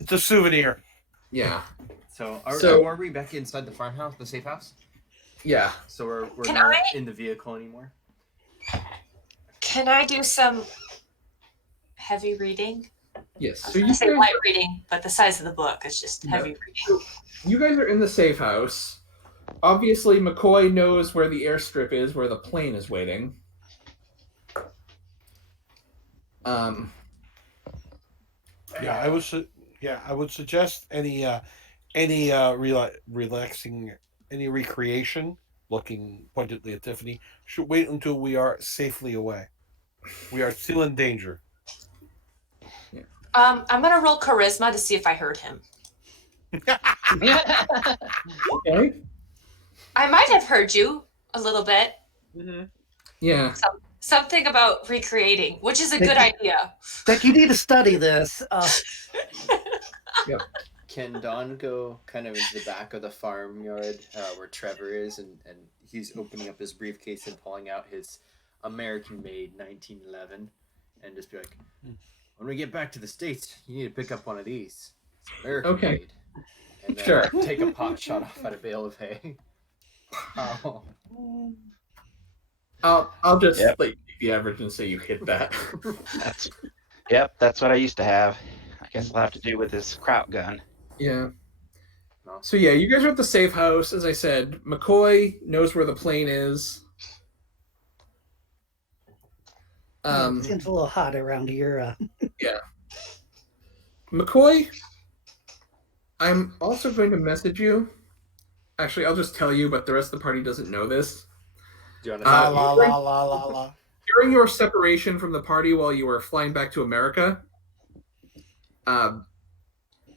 It's a souvenir. Yeah, So are we back inside the farmhouse, the safe house? yeah. So we're Can not I- in the vehicle anymore? Can I do some heavy reading? Yes. I was So gonna you say guys, light reading, but the size of the book is just Yeah. heavy reading. you guys are in the safe house. Obviously, McCoy knows where the airstrip is, where the plane is waiting. Yeah, I would suggest any relaxing, any recreation, looking pointedly at Tiffany, should wait until we are safely away. We are still in danger. I'm gonna roll charisma to see if I heard him. Okay. I might have heard you a little bit. Yeah. Something about recreating, which is a good idea. Like, you need to study this. Can Don go kind of into the back of the farmyard where Trevor is, and he's opening up his briefcase and pulling out his American-made 1911, and just be like, when we get back to the States, you need to pick up one of these. It's American-made. Okay. And then Sure. take a pot shot off at a bale of hay. Oh. I'll just Yep. like take the average and say you hit that. That's what I used to have. I guess I'll have to do with this kraut gun. Yeah. So yeah, you guys are at the safe house. As I said, McCoy knows where the plane is. It seems a little hot around here. McCoy, I'm also going to message you. Actually, I'll just tell you, but the rest of the party doesn't know this. Do you want La to la la la la la. During your separation from the party while you were flying back to America,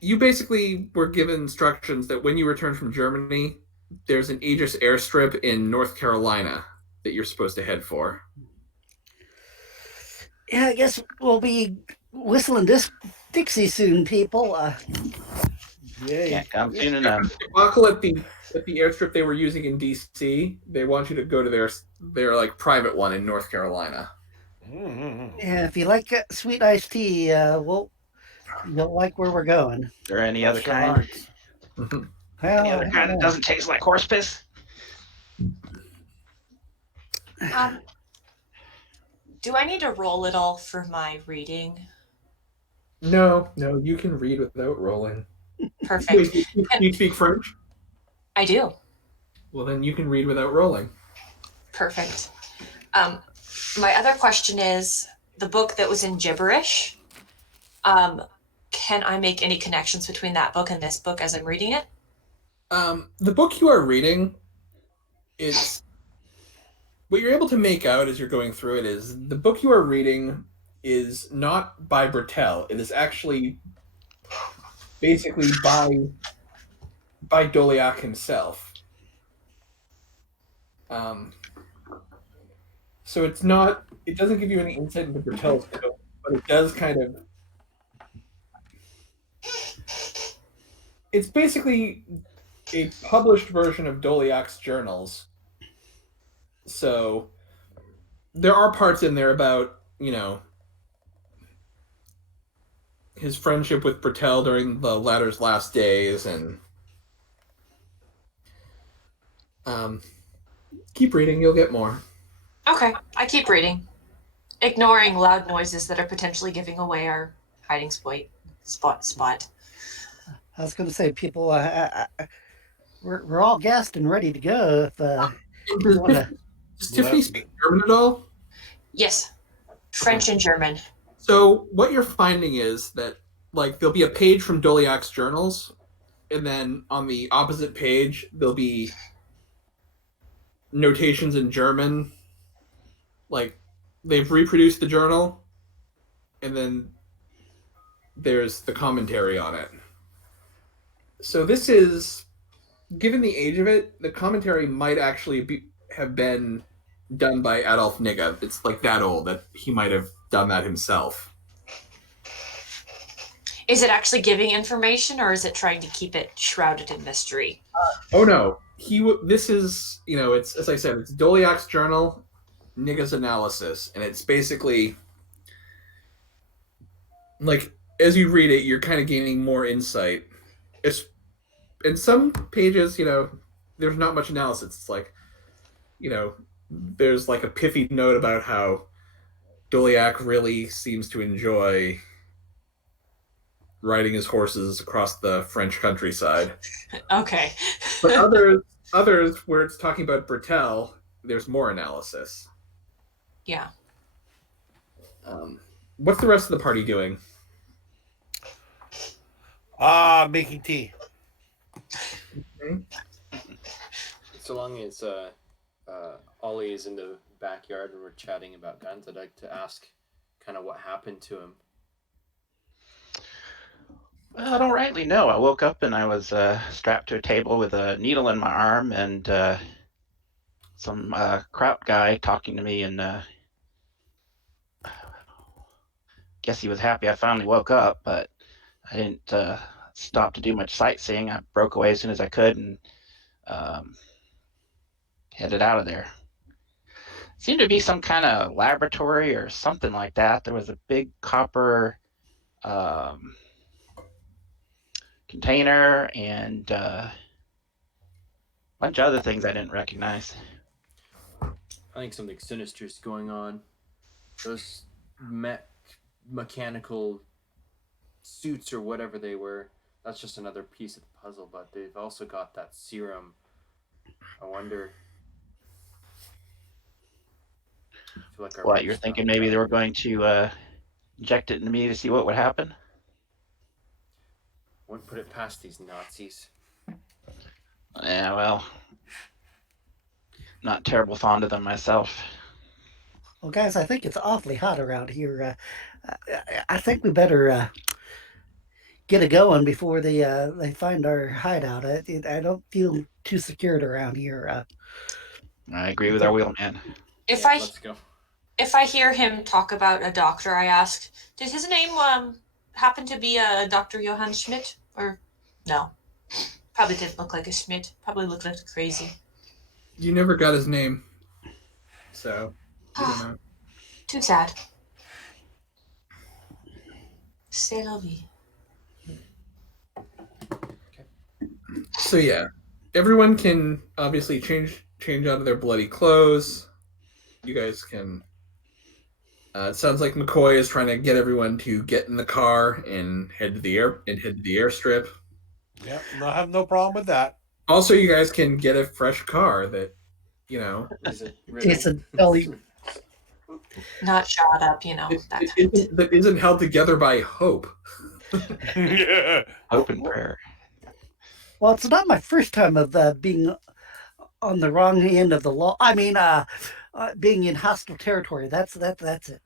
you basically were given instructions that when you return from Germany, there's an Aegis airstrip in North Carolina that you're supposed to head for. Yeah, I guess we'll be whistling this Dixie soon, people. Yay. Can't come soon enough. Debacle at the airstrip they were using in DC. They want you to go to their like private one in North Carolina. Yeah, if you like sweet iced tea, you'll like where we're going. Is there any other Sure. kind? Well, Any other I kind don't that know. doesn't taste like horse piss? Do I need to roll at all for my reading? No, you can read without rolling. Perfect. Wait, do you speak French? I do. Well, then you can read without rolling. Perfect. My other question is the book that was in gibberish. Can I make any connections between that book and this book as I'm reading it? The book you are reading, it's what you're able to make out as you're going through it is the book you are reading is not by Bertel. It is actually basically by Doliak himself. So it's not. It doesn't give you any insight into Bertel's code, but it does kind of. It's basically a published version of Doliak's journals. So there are parts in there about, his friendship with Bertel during the latter's last days, and keep reading, you'll get more. Okay, I keep reading, ignoring loud noises that are potentially giving away our hiding spot. I was going to say, people, we're all gassed and ready to go. If you want to, Does Tiffany speak German at all? Yes, French and German. So what you're finding is that, like, there'll be a page from Doliak's journals, and then on the opposite page there'll be notations in German. Like, they've reproduced the journal, and then there's the commentary on it. So this is, given the age of it, the commentary might actually have been done by Adolf Nigga. It's like that old that he might have done that himself. Is it actually giving information, or is it trying to keep it shrouded in mystery? Oh no, this is, it's, as I said, it's Doliak's journal, Nigga's analysis, and it's basically like, as you read it, you're kind of gaining more insight. It's in some pages, there's not much analysis. It's like, there's like a pithy note about how Doliak really seems to enjoy riding his horses across the French countryside. Okay. But others where it's talking about Bertel, there's more analysis. Yeah. What's the rest of the party doing? Making tea. Okay. So long as Ollie is in the backyard and we're chatting about guns, I'd like to ask kind of what happened to him. Well, I don't rightly know. I woke up and I was strapped to a table with a needle in my arm, and some kraut guy talking to me, and guess he was happy I finally woke up, but I didn't stop to do much sightseeing. I broke away as soon as I could and headed out of there. Seemed to be some kind of laboratory or something like that. There was a big copper container and a bunch of other things I didn't recognize. I think something sinister is going on. Those mechanical suits or whatever they were, that's just another piece of the puzzle, but they've also got that serum. I wonder. I feel like What, you're thinking maybe they were going to inject it into me to see what would happen? Wouldn't put it past these Nazis. Yeah, well, not terrible fond of them myself. well, guys, I think it's awfully hot around here. I think we better get it going before they find our hideout. I don't feel too secured around here. I agree with our wheelman. Let's go. If I hear him talk about a doctor, I ask, did his name happen to be Dr. Johann Schmidt? Or no? Probably didn't look like a Schmidt. Probably looked like crazy. You never got his name, so you don't know. Too sad. C'est la vie. So yeah, everyone can obviously change out of their bloody clothes. You guys can. It sounds like McCoy is trying to get everyone to get in the car and head to the airstrip. Yep, I have no problem with that. Also, you guys can get a fresh car that, Is it really? It's a belly. Not shot up, that isn't held together by hope. Yeah. Hope and prayer. Well, it's not my first time of being on the wrong end of the law. I mean, being in hostile territory. That's it.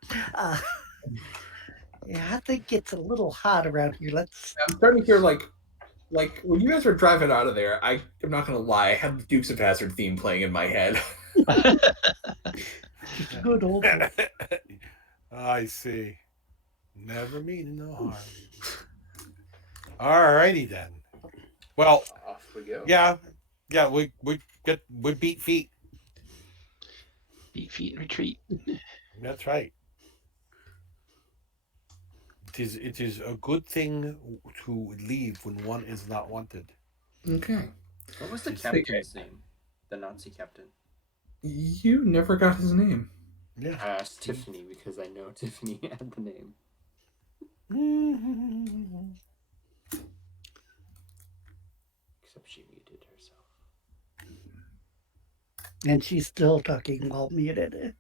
Yeah, I think it's a little hot around here. I'm starting to hear like when you guys were driving out of there. I'm not gonna lie, I had the Dukes of Hazzard theme playing in my head. Good old. I see. Never mean no harm. Alrighty then. Well, Off we go. yeah, we beat feet. Beat feet and retreat. That's right. It is a good thing to leave when one is not wanted. Okay. What was the It's captain's name? The Nazi captain. You never got his name. Yeah. I asked Tiffany because I know Tiffany had the name. Except she muted herself. And she's still talking while muted.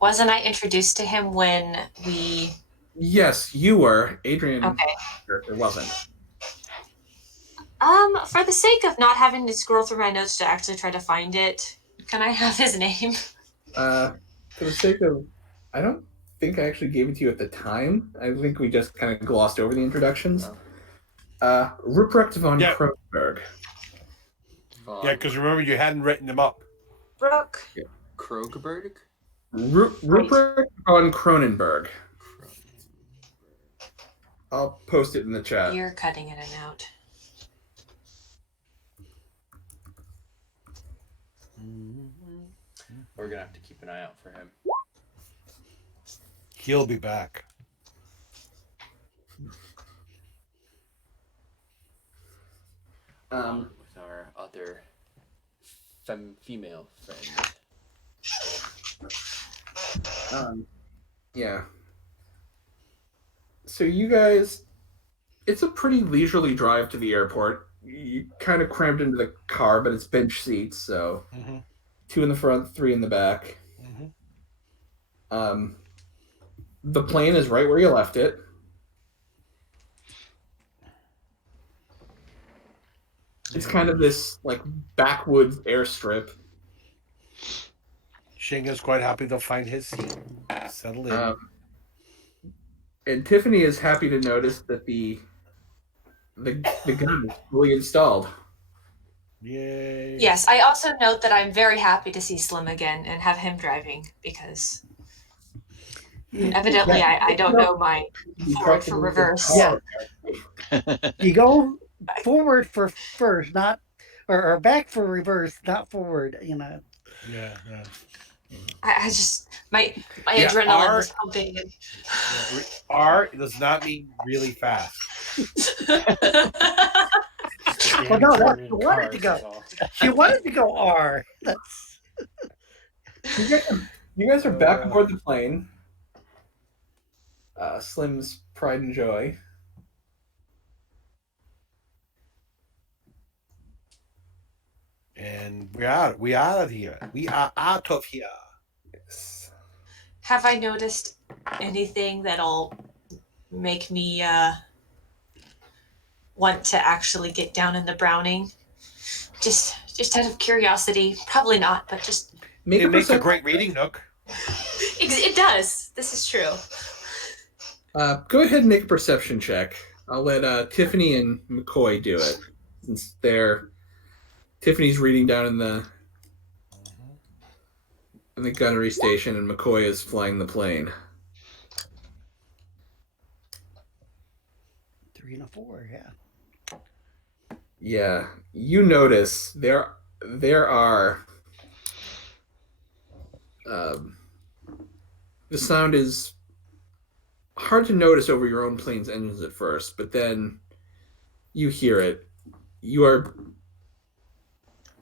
Wasn't I introduced to him when we? Yes, you were. Adrian Okay. It wasn't. For the sake of not having to scroll through my notes to actually try to find it, can I have his name? For the sake of, I don't think I actually gave it to you at the time. I think we just kind of glossed over the introductions. Ruprecht von Kronberg. Yeah, because remember you hadn't written them up. Brooke. Krogerberg? Ruprecht von Kronenberg. I'll post it in the chat. You're cutting in and out. We're gonna have to keep an eye out for him. He'll be back. With our other female friend. Yeah. So you guys, it's a pretty leisurely drive to the airport. You kind of crammed into the car, but it's bench seats, so 2 in the front, 3 in the back. The plane is right where you left it. It's kind of this like backwoods airstrip. Zheng is quite happy to find his seat. Settle in. And Tiffany is happy to notice that the gun is fully installed. Yay. Yes, I also note that I'm very happy to see Slim again and have him driving because evidently I don't know my forward from reverse. Yeah. You go forward for first, not or back for reverse, not forward. You know. Yeah. I just my adrenaline was pumping. R does not mean really fast. Oh no, that's she wanted to go. She wanted to go R. That's. You guys are back aboard the plane. Slim's pride and joy. And we are out of here. We are out of here. Yes. Have I noticed anything that'll make me want to actually get down in the Browning? Just out of curiosity. Probably not, but just It makes a great reading nook. it does. This is true. Go ahead and make a perception check. I'll let Tiffany and McCoy do it since Tiffany's reading down in the gunnery station, and McCoy is flying the plane. 3 and a 4, yeah. Yeah, you notice there are. The sound is hard to notice over your own plane's engines at first, but then you hear it.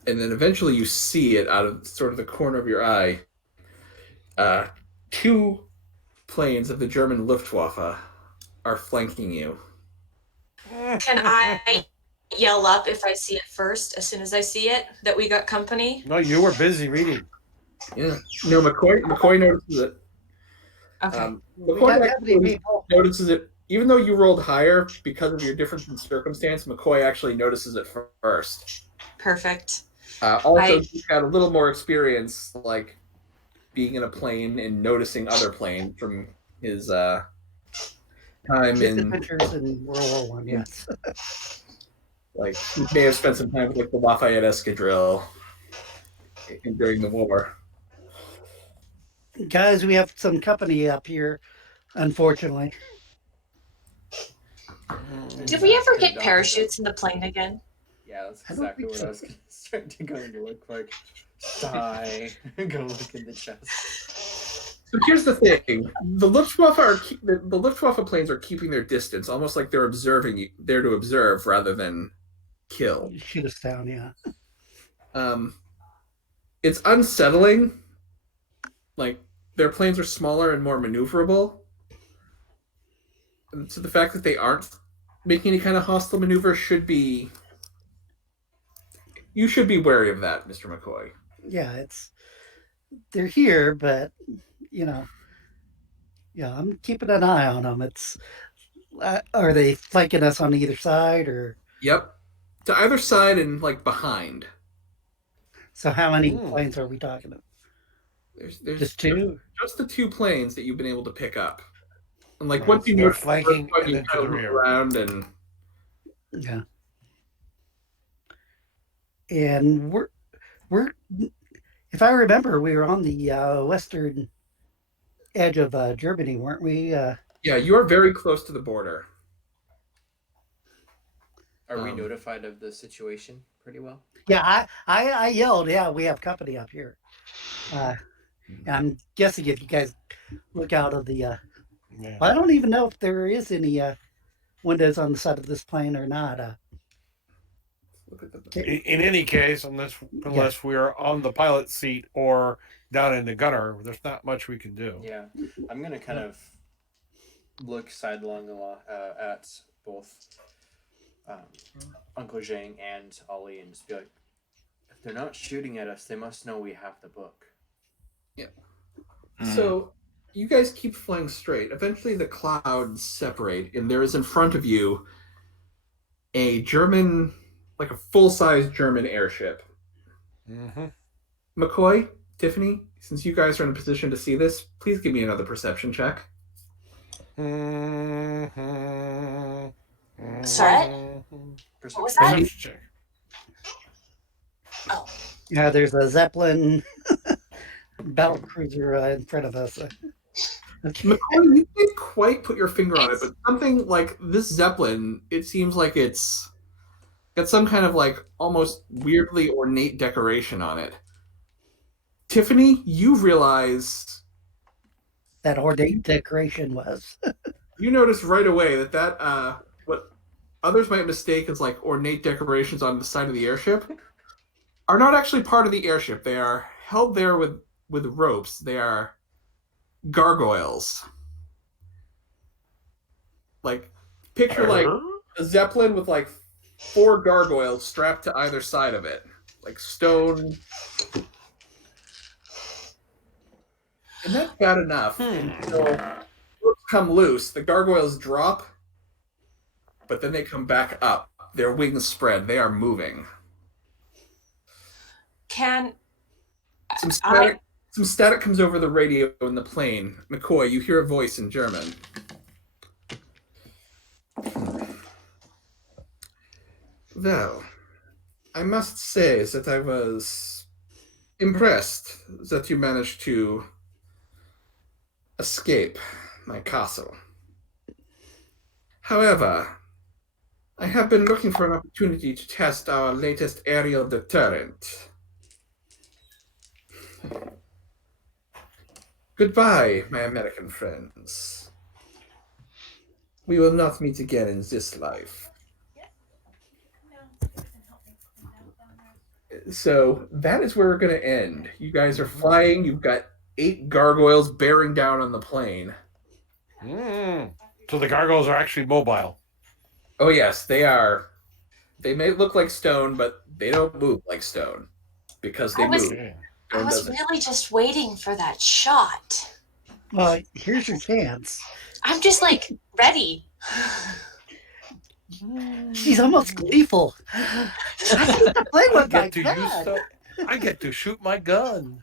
And then eventually you see it out of sort of the corner of your eye. 2 planes of the German Luftwaffe are flanking you. Can I yell up if I see it first, as soon as I see it, that we got company? No, you were busy reading. Yeah. No, McCoy notices it. Okay. McCoy actually notices it even though you rolled higher because of your difference in circumstance, McCoy actually notices it first. Perfect. Also, you've got a little more experience, like being in a plane and noticing other planes from his time His in adventures in World War I. Yes. like he may have spent some time with like the Lafayette Escadrille during the war. Guys, we have some company up here, unfortunately. Did we ever get parachutes in the plane again? Yeah, that's I don't exactly think what so. I was going to start to go and look like. Sigh. Go look in the chest. So here's the thing: the Luftwaffe planes are keeping their distance, almost like they're observing you, there to observe rather than kill. Shoot us down, yeah. It's unsettling. Like their planes are smaller and more maneuverable. And so the fact that they aren't making any kind of hostile maneuver should be. You should be wary of that, Mr. McCoy. Yeah, they're here, but yeah, I'm keeping an eye on them. Are they flanking us on either side, or? Yep, to either side and like behind. So how many planes are we talking about? There's Just two? just the 2 planes that you've been able to pick up. And like Right, once you so they're know flanking and you then to kind the of look rear. around and Yeah. And we're if I remember, we were on the western edge of Germany, weren't we? yeah, you are very close to the border. Are we notified of the situation pretty well? Yeah, I yelled, yeah, we have company up here. I'm guessing if you guys look out of the Yeah. well, I don't even know if there is any windows on the side of this plane or not. Look at the In any case, unless we are on the pilot seat or down in the gunner, there's not much we can do. Yeah, I'm gonna kind of look sidelong at both Uncle Zheng and Ollie and just be like, if they're not shooting at us, they must know we have the book. Yeah. So you guys keep flying straight. Eventually the clouds separate and there is in front of you a German, like a full-size German airship. Mm-hmm. McCoy, Tiffany, since you guys are in a position to see this, please give me another perception check. Sorry? What was that? Check. Oh. Yeah, there's a Zeppelin battle cruiser in front of us. Okay. McCoy, you didn't quite put your finger on it, but something like this Zeppelin, it seems like it's got some kind of like almost weirdly ornate decoration on it. Tiffany, you realize That ornate decoration was. you notice right away that what others might mistake as like ornate decorations on the side of the airship are not actually part of the airship. They are held there with ropes. They are gargoyles. Like picture like a Zeppelin with like 4 gargoyles strapped to either side of it, like stone. And that's bad enough. So ropes come loose, the gargoyles drop, but then they come back up. Their wings spread. They are moving. Can Some static comes over the radio in the plane. McCoy, you hear a voice in German. Well, I must say that I was impressed that you managed to escape my castle. However, I have been looking for an opportunity to test our latest aerial deterrent. Goodbye, my American friends. We will not meet again in this life. So that is where we're going to end. You guys are flying. You've got 8 gargoyles bearing down on the plane. So the gargoyles are actually mobile. Oh, yes, they are. They may look like stone, but they don't move like stone because they move. I was really just waiting for that shot. Well, here's your chance. I'm just like ready. She's almost gleeful. I get to play with my gun. I get to shoot my gun.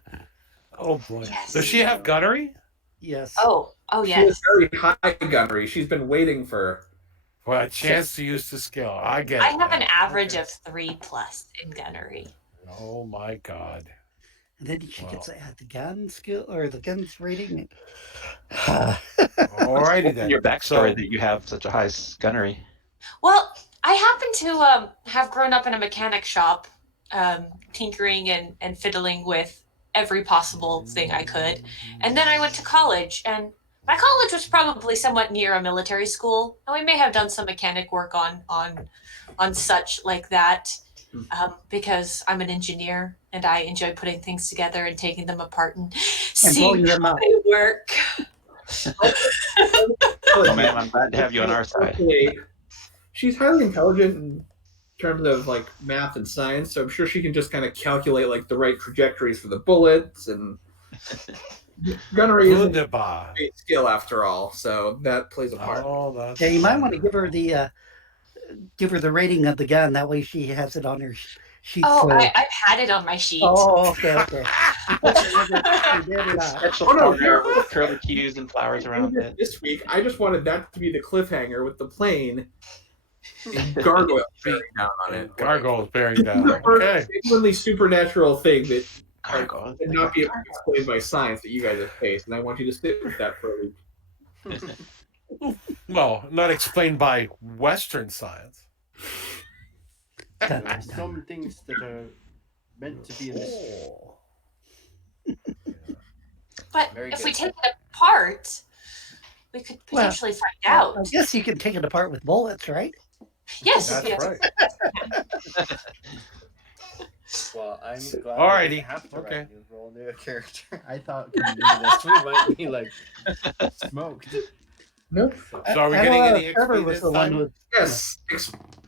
Oh boy. Yes. Does she have gunnery? Yes. Oh, She yes. has very high gunnery. She's been waiting for. Well, a chance to use the skill. I get I it. have then. an average Okay. of 3+ in gunnery. Oh my god. And then she Wow. gets the gun skill or the guns rating. Alrighty then. Your backstory So- that you have such a high gunnery. Well, I happen to have grown up in a mechanic shop, tinkering and fiddling with every possible thing I could. And then I went to college, and my college was probably somewhat near a military school, and we may have done some mechanic work on such like that, because I'm an engineer and I enjoy putting things together and taking them apart and seeing blowing them how up. they work. Oh man, I'm glad to have you on our side. She's highly intelligent in terms of like math and science, so I'm sure she can just kind of calculate like the right trajectories for the bullets, and gunnery is a Wunderbar. great skill after all, so that plays a part. Oh, that's Yeah, you might want to give her the rating of the gun. That way she has it on her sheet. Oh, I've had it on my sheet. Oh, okay. Special Oh, no, corner with curly cues and flowers around it. This week, I just wanted that to be the cliffhanger with the plane and gargoyle bearing down on it. Gargoyles bearing down. The first Okay. genuinely supernatural thing that Gargoyle. could not be explained by science that you guys have faced, and I want you to sit with that for a week. Well, not explained by Western science. Some things that are meant to be in this. But Very if good. we take it apart, we could Well, potentially find out. I guess you can take it apart with bullets, right? Yes, That's yes. right. Well, I'm glad Alrighty. I didn't have to Okay. write new role new character. I thought coming into this we might be like smoked. Nope. So are we I getting know, any Trevor XP was this the one time? who. Yes,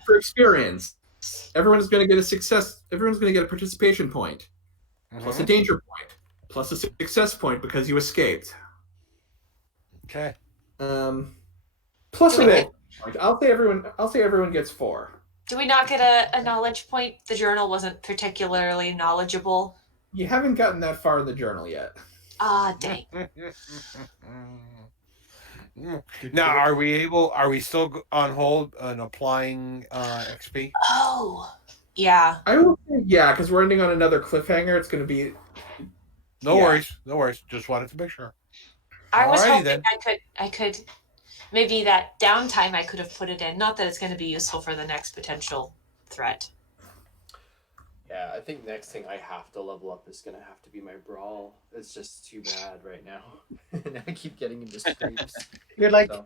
for experience. Everyone's going to get a success. Everyone's going to get a participation point, plus a danger point, plus a success point because you escaped. Okay. Plus a bit. I'll say everyone gets 4. Do we not get a knowledge point? The journal wasn't particularly knowledgeable. You haven't gotten that far in the journal yet. Ah, dang. Now, are we still on hold and applying XP? Oh, yeah. I will say yeah, because we're ending on another cliffhanger. It's going to be No Yeah. worries. No worries. Just wanted to make sure. I was Alrighty hoping then. I could maybe that downtime I could have put it in. Not that it's going to be useful for the next potential threat. Yeah, I think next thing I have to level up is gonna have to be my brawl. It's just too bad right now. And I keep getting into scrapes. You're like, So,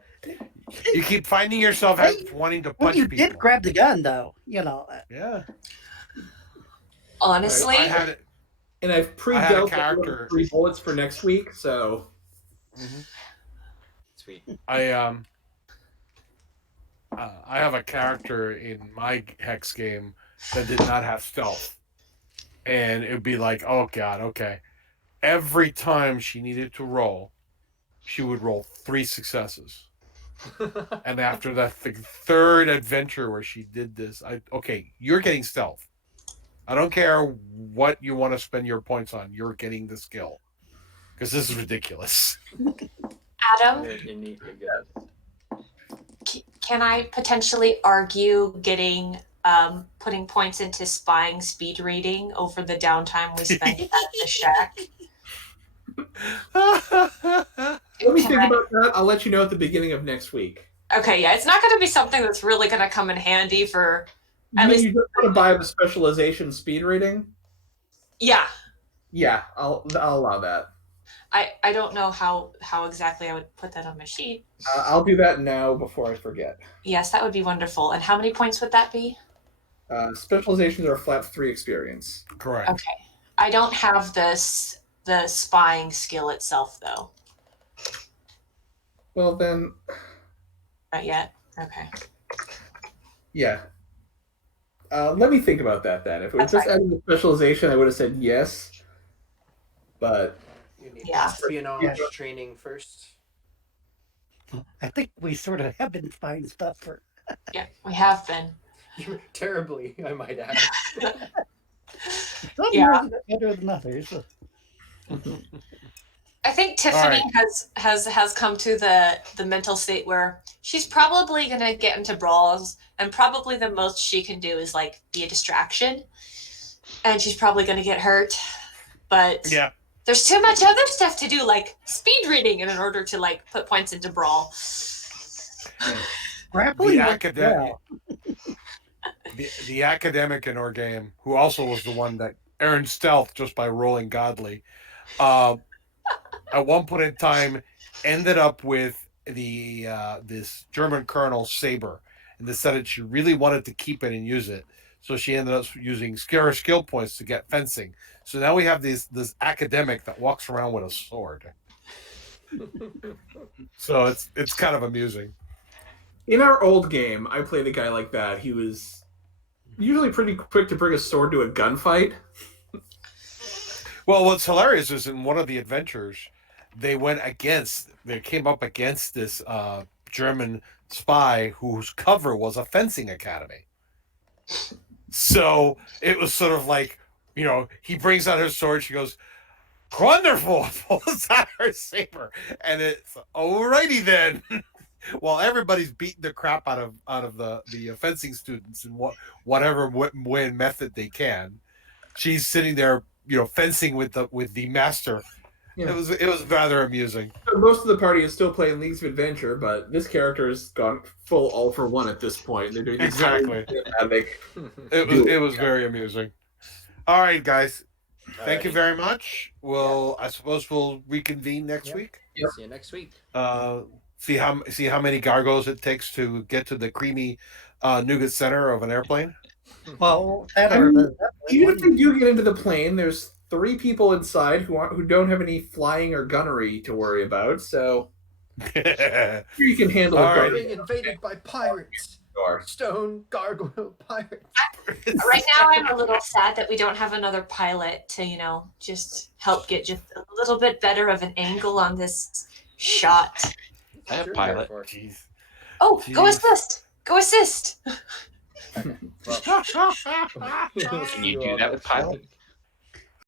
You keep finding yourself wanting to well, punch you people. did grab the gun, though. Yeah. Honestly, I had it. and I've pre-dealt character. 3 bullets for next week, so sweet. I have a character in my HEX game that did not have stealth, and it'd be like, oh god, okay. Every time she needed to roll, she would roll 3 successes, and after the third adventure where she did this, okay, you're getting stealth. I don't care what you want to spend your points on. You're getting the skill because this is ridiculous. Adam, You're good. can I potentially argue getting putting points into spying speed reading over the downtime we spent at the shack? let me think about that. I'll let you know at the beginning of next week. Okay, yeah, it's not going to be something that's really going to come in handy for. You mean you just want to buy the specialization speed rating? Yeah, Yeah, I'll allow that. I don't know how exactly I would put that on my sheet. I'll do that now before I forget. Yes, that would be wonderful. And how many points would that be? Specializations are a flat 3 experience. Correct. Okay, I don't have the spying skill itself though. Well then, Not yet. Okay. yeah. Let me think about that then. If it was just adding the specialization, I would have said yes. But You need Yeah. espionage training first. I think we sort of have been finding stuff for. Yeah, we have been. Terribly, I might add. Some Yeah. years are better than others. I think Tiffany right. has come to the mental state where she's probably gonna get into brawls, and probably the most she can do is like be a distraction, and she's probably gonna get hurt. But Yeah. there's too much other stuff to do, like speed reading, in order to like put points into brawl. Grappling The works academic, well. the academic in our game, who also was the one that earned stealth just by rolling godly, at one point in time ended up with the this German colonel saber, and decided she really wanted to keep it and use it. So she ended up using skill points to get fencing. So now we have this academic that walks around with a sword. So it's kind of amusing. In our old game, I played a guy like that. He was usually pretty quick to bring a sword to a gunfight. Well, what's hilarious is in one of the adventures, they came up against this German spy whose cover was a fencing academy. So it was sort of like, he brings out his sword, she goes, "Wonderful," pulls out her saber, and it's alrighty then. While everybody's beating the crap out of the fencing students in whatever way and method they can, she's sitting there, fencing with the master. Yeah. It was rather amusing. Most of the party is still playing Leagues of Adventure, but this character has gone full all for one at this point. They're doing Exactly. Havoc. It was very amusing. All right, guys. Thank you Alrighty. very much. I suppose we'll reconvene next week. Yep. See you next week. See how many gargos it takes to get to the creamy nougat center of an airplane. Well, that I or mean, the, Even if they do get into the plane, there's 3 people inside who don't have any flying or gunnery to worry about, so you can handle All it. right. Being invaded by pirates. Stone gargoyle pirates. Right now, I'm a little sad that we don't have another pilot to, just help get just a little bit better of an angle on this shot. I have Sure, pilot. therefore. Jeez. Oh, go Jeez. assist! Go assist! Well, Can you do that with pilot?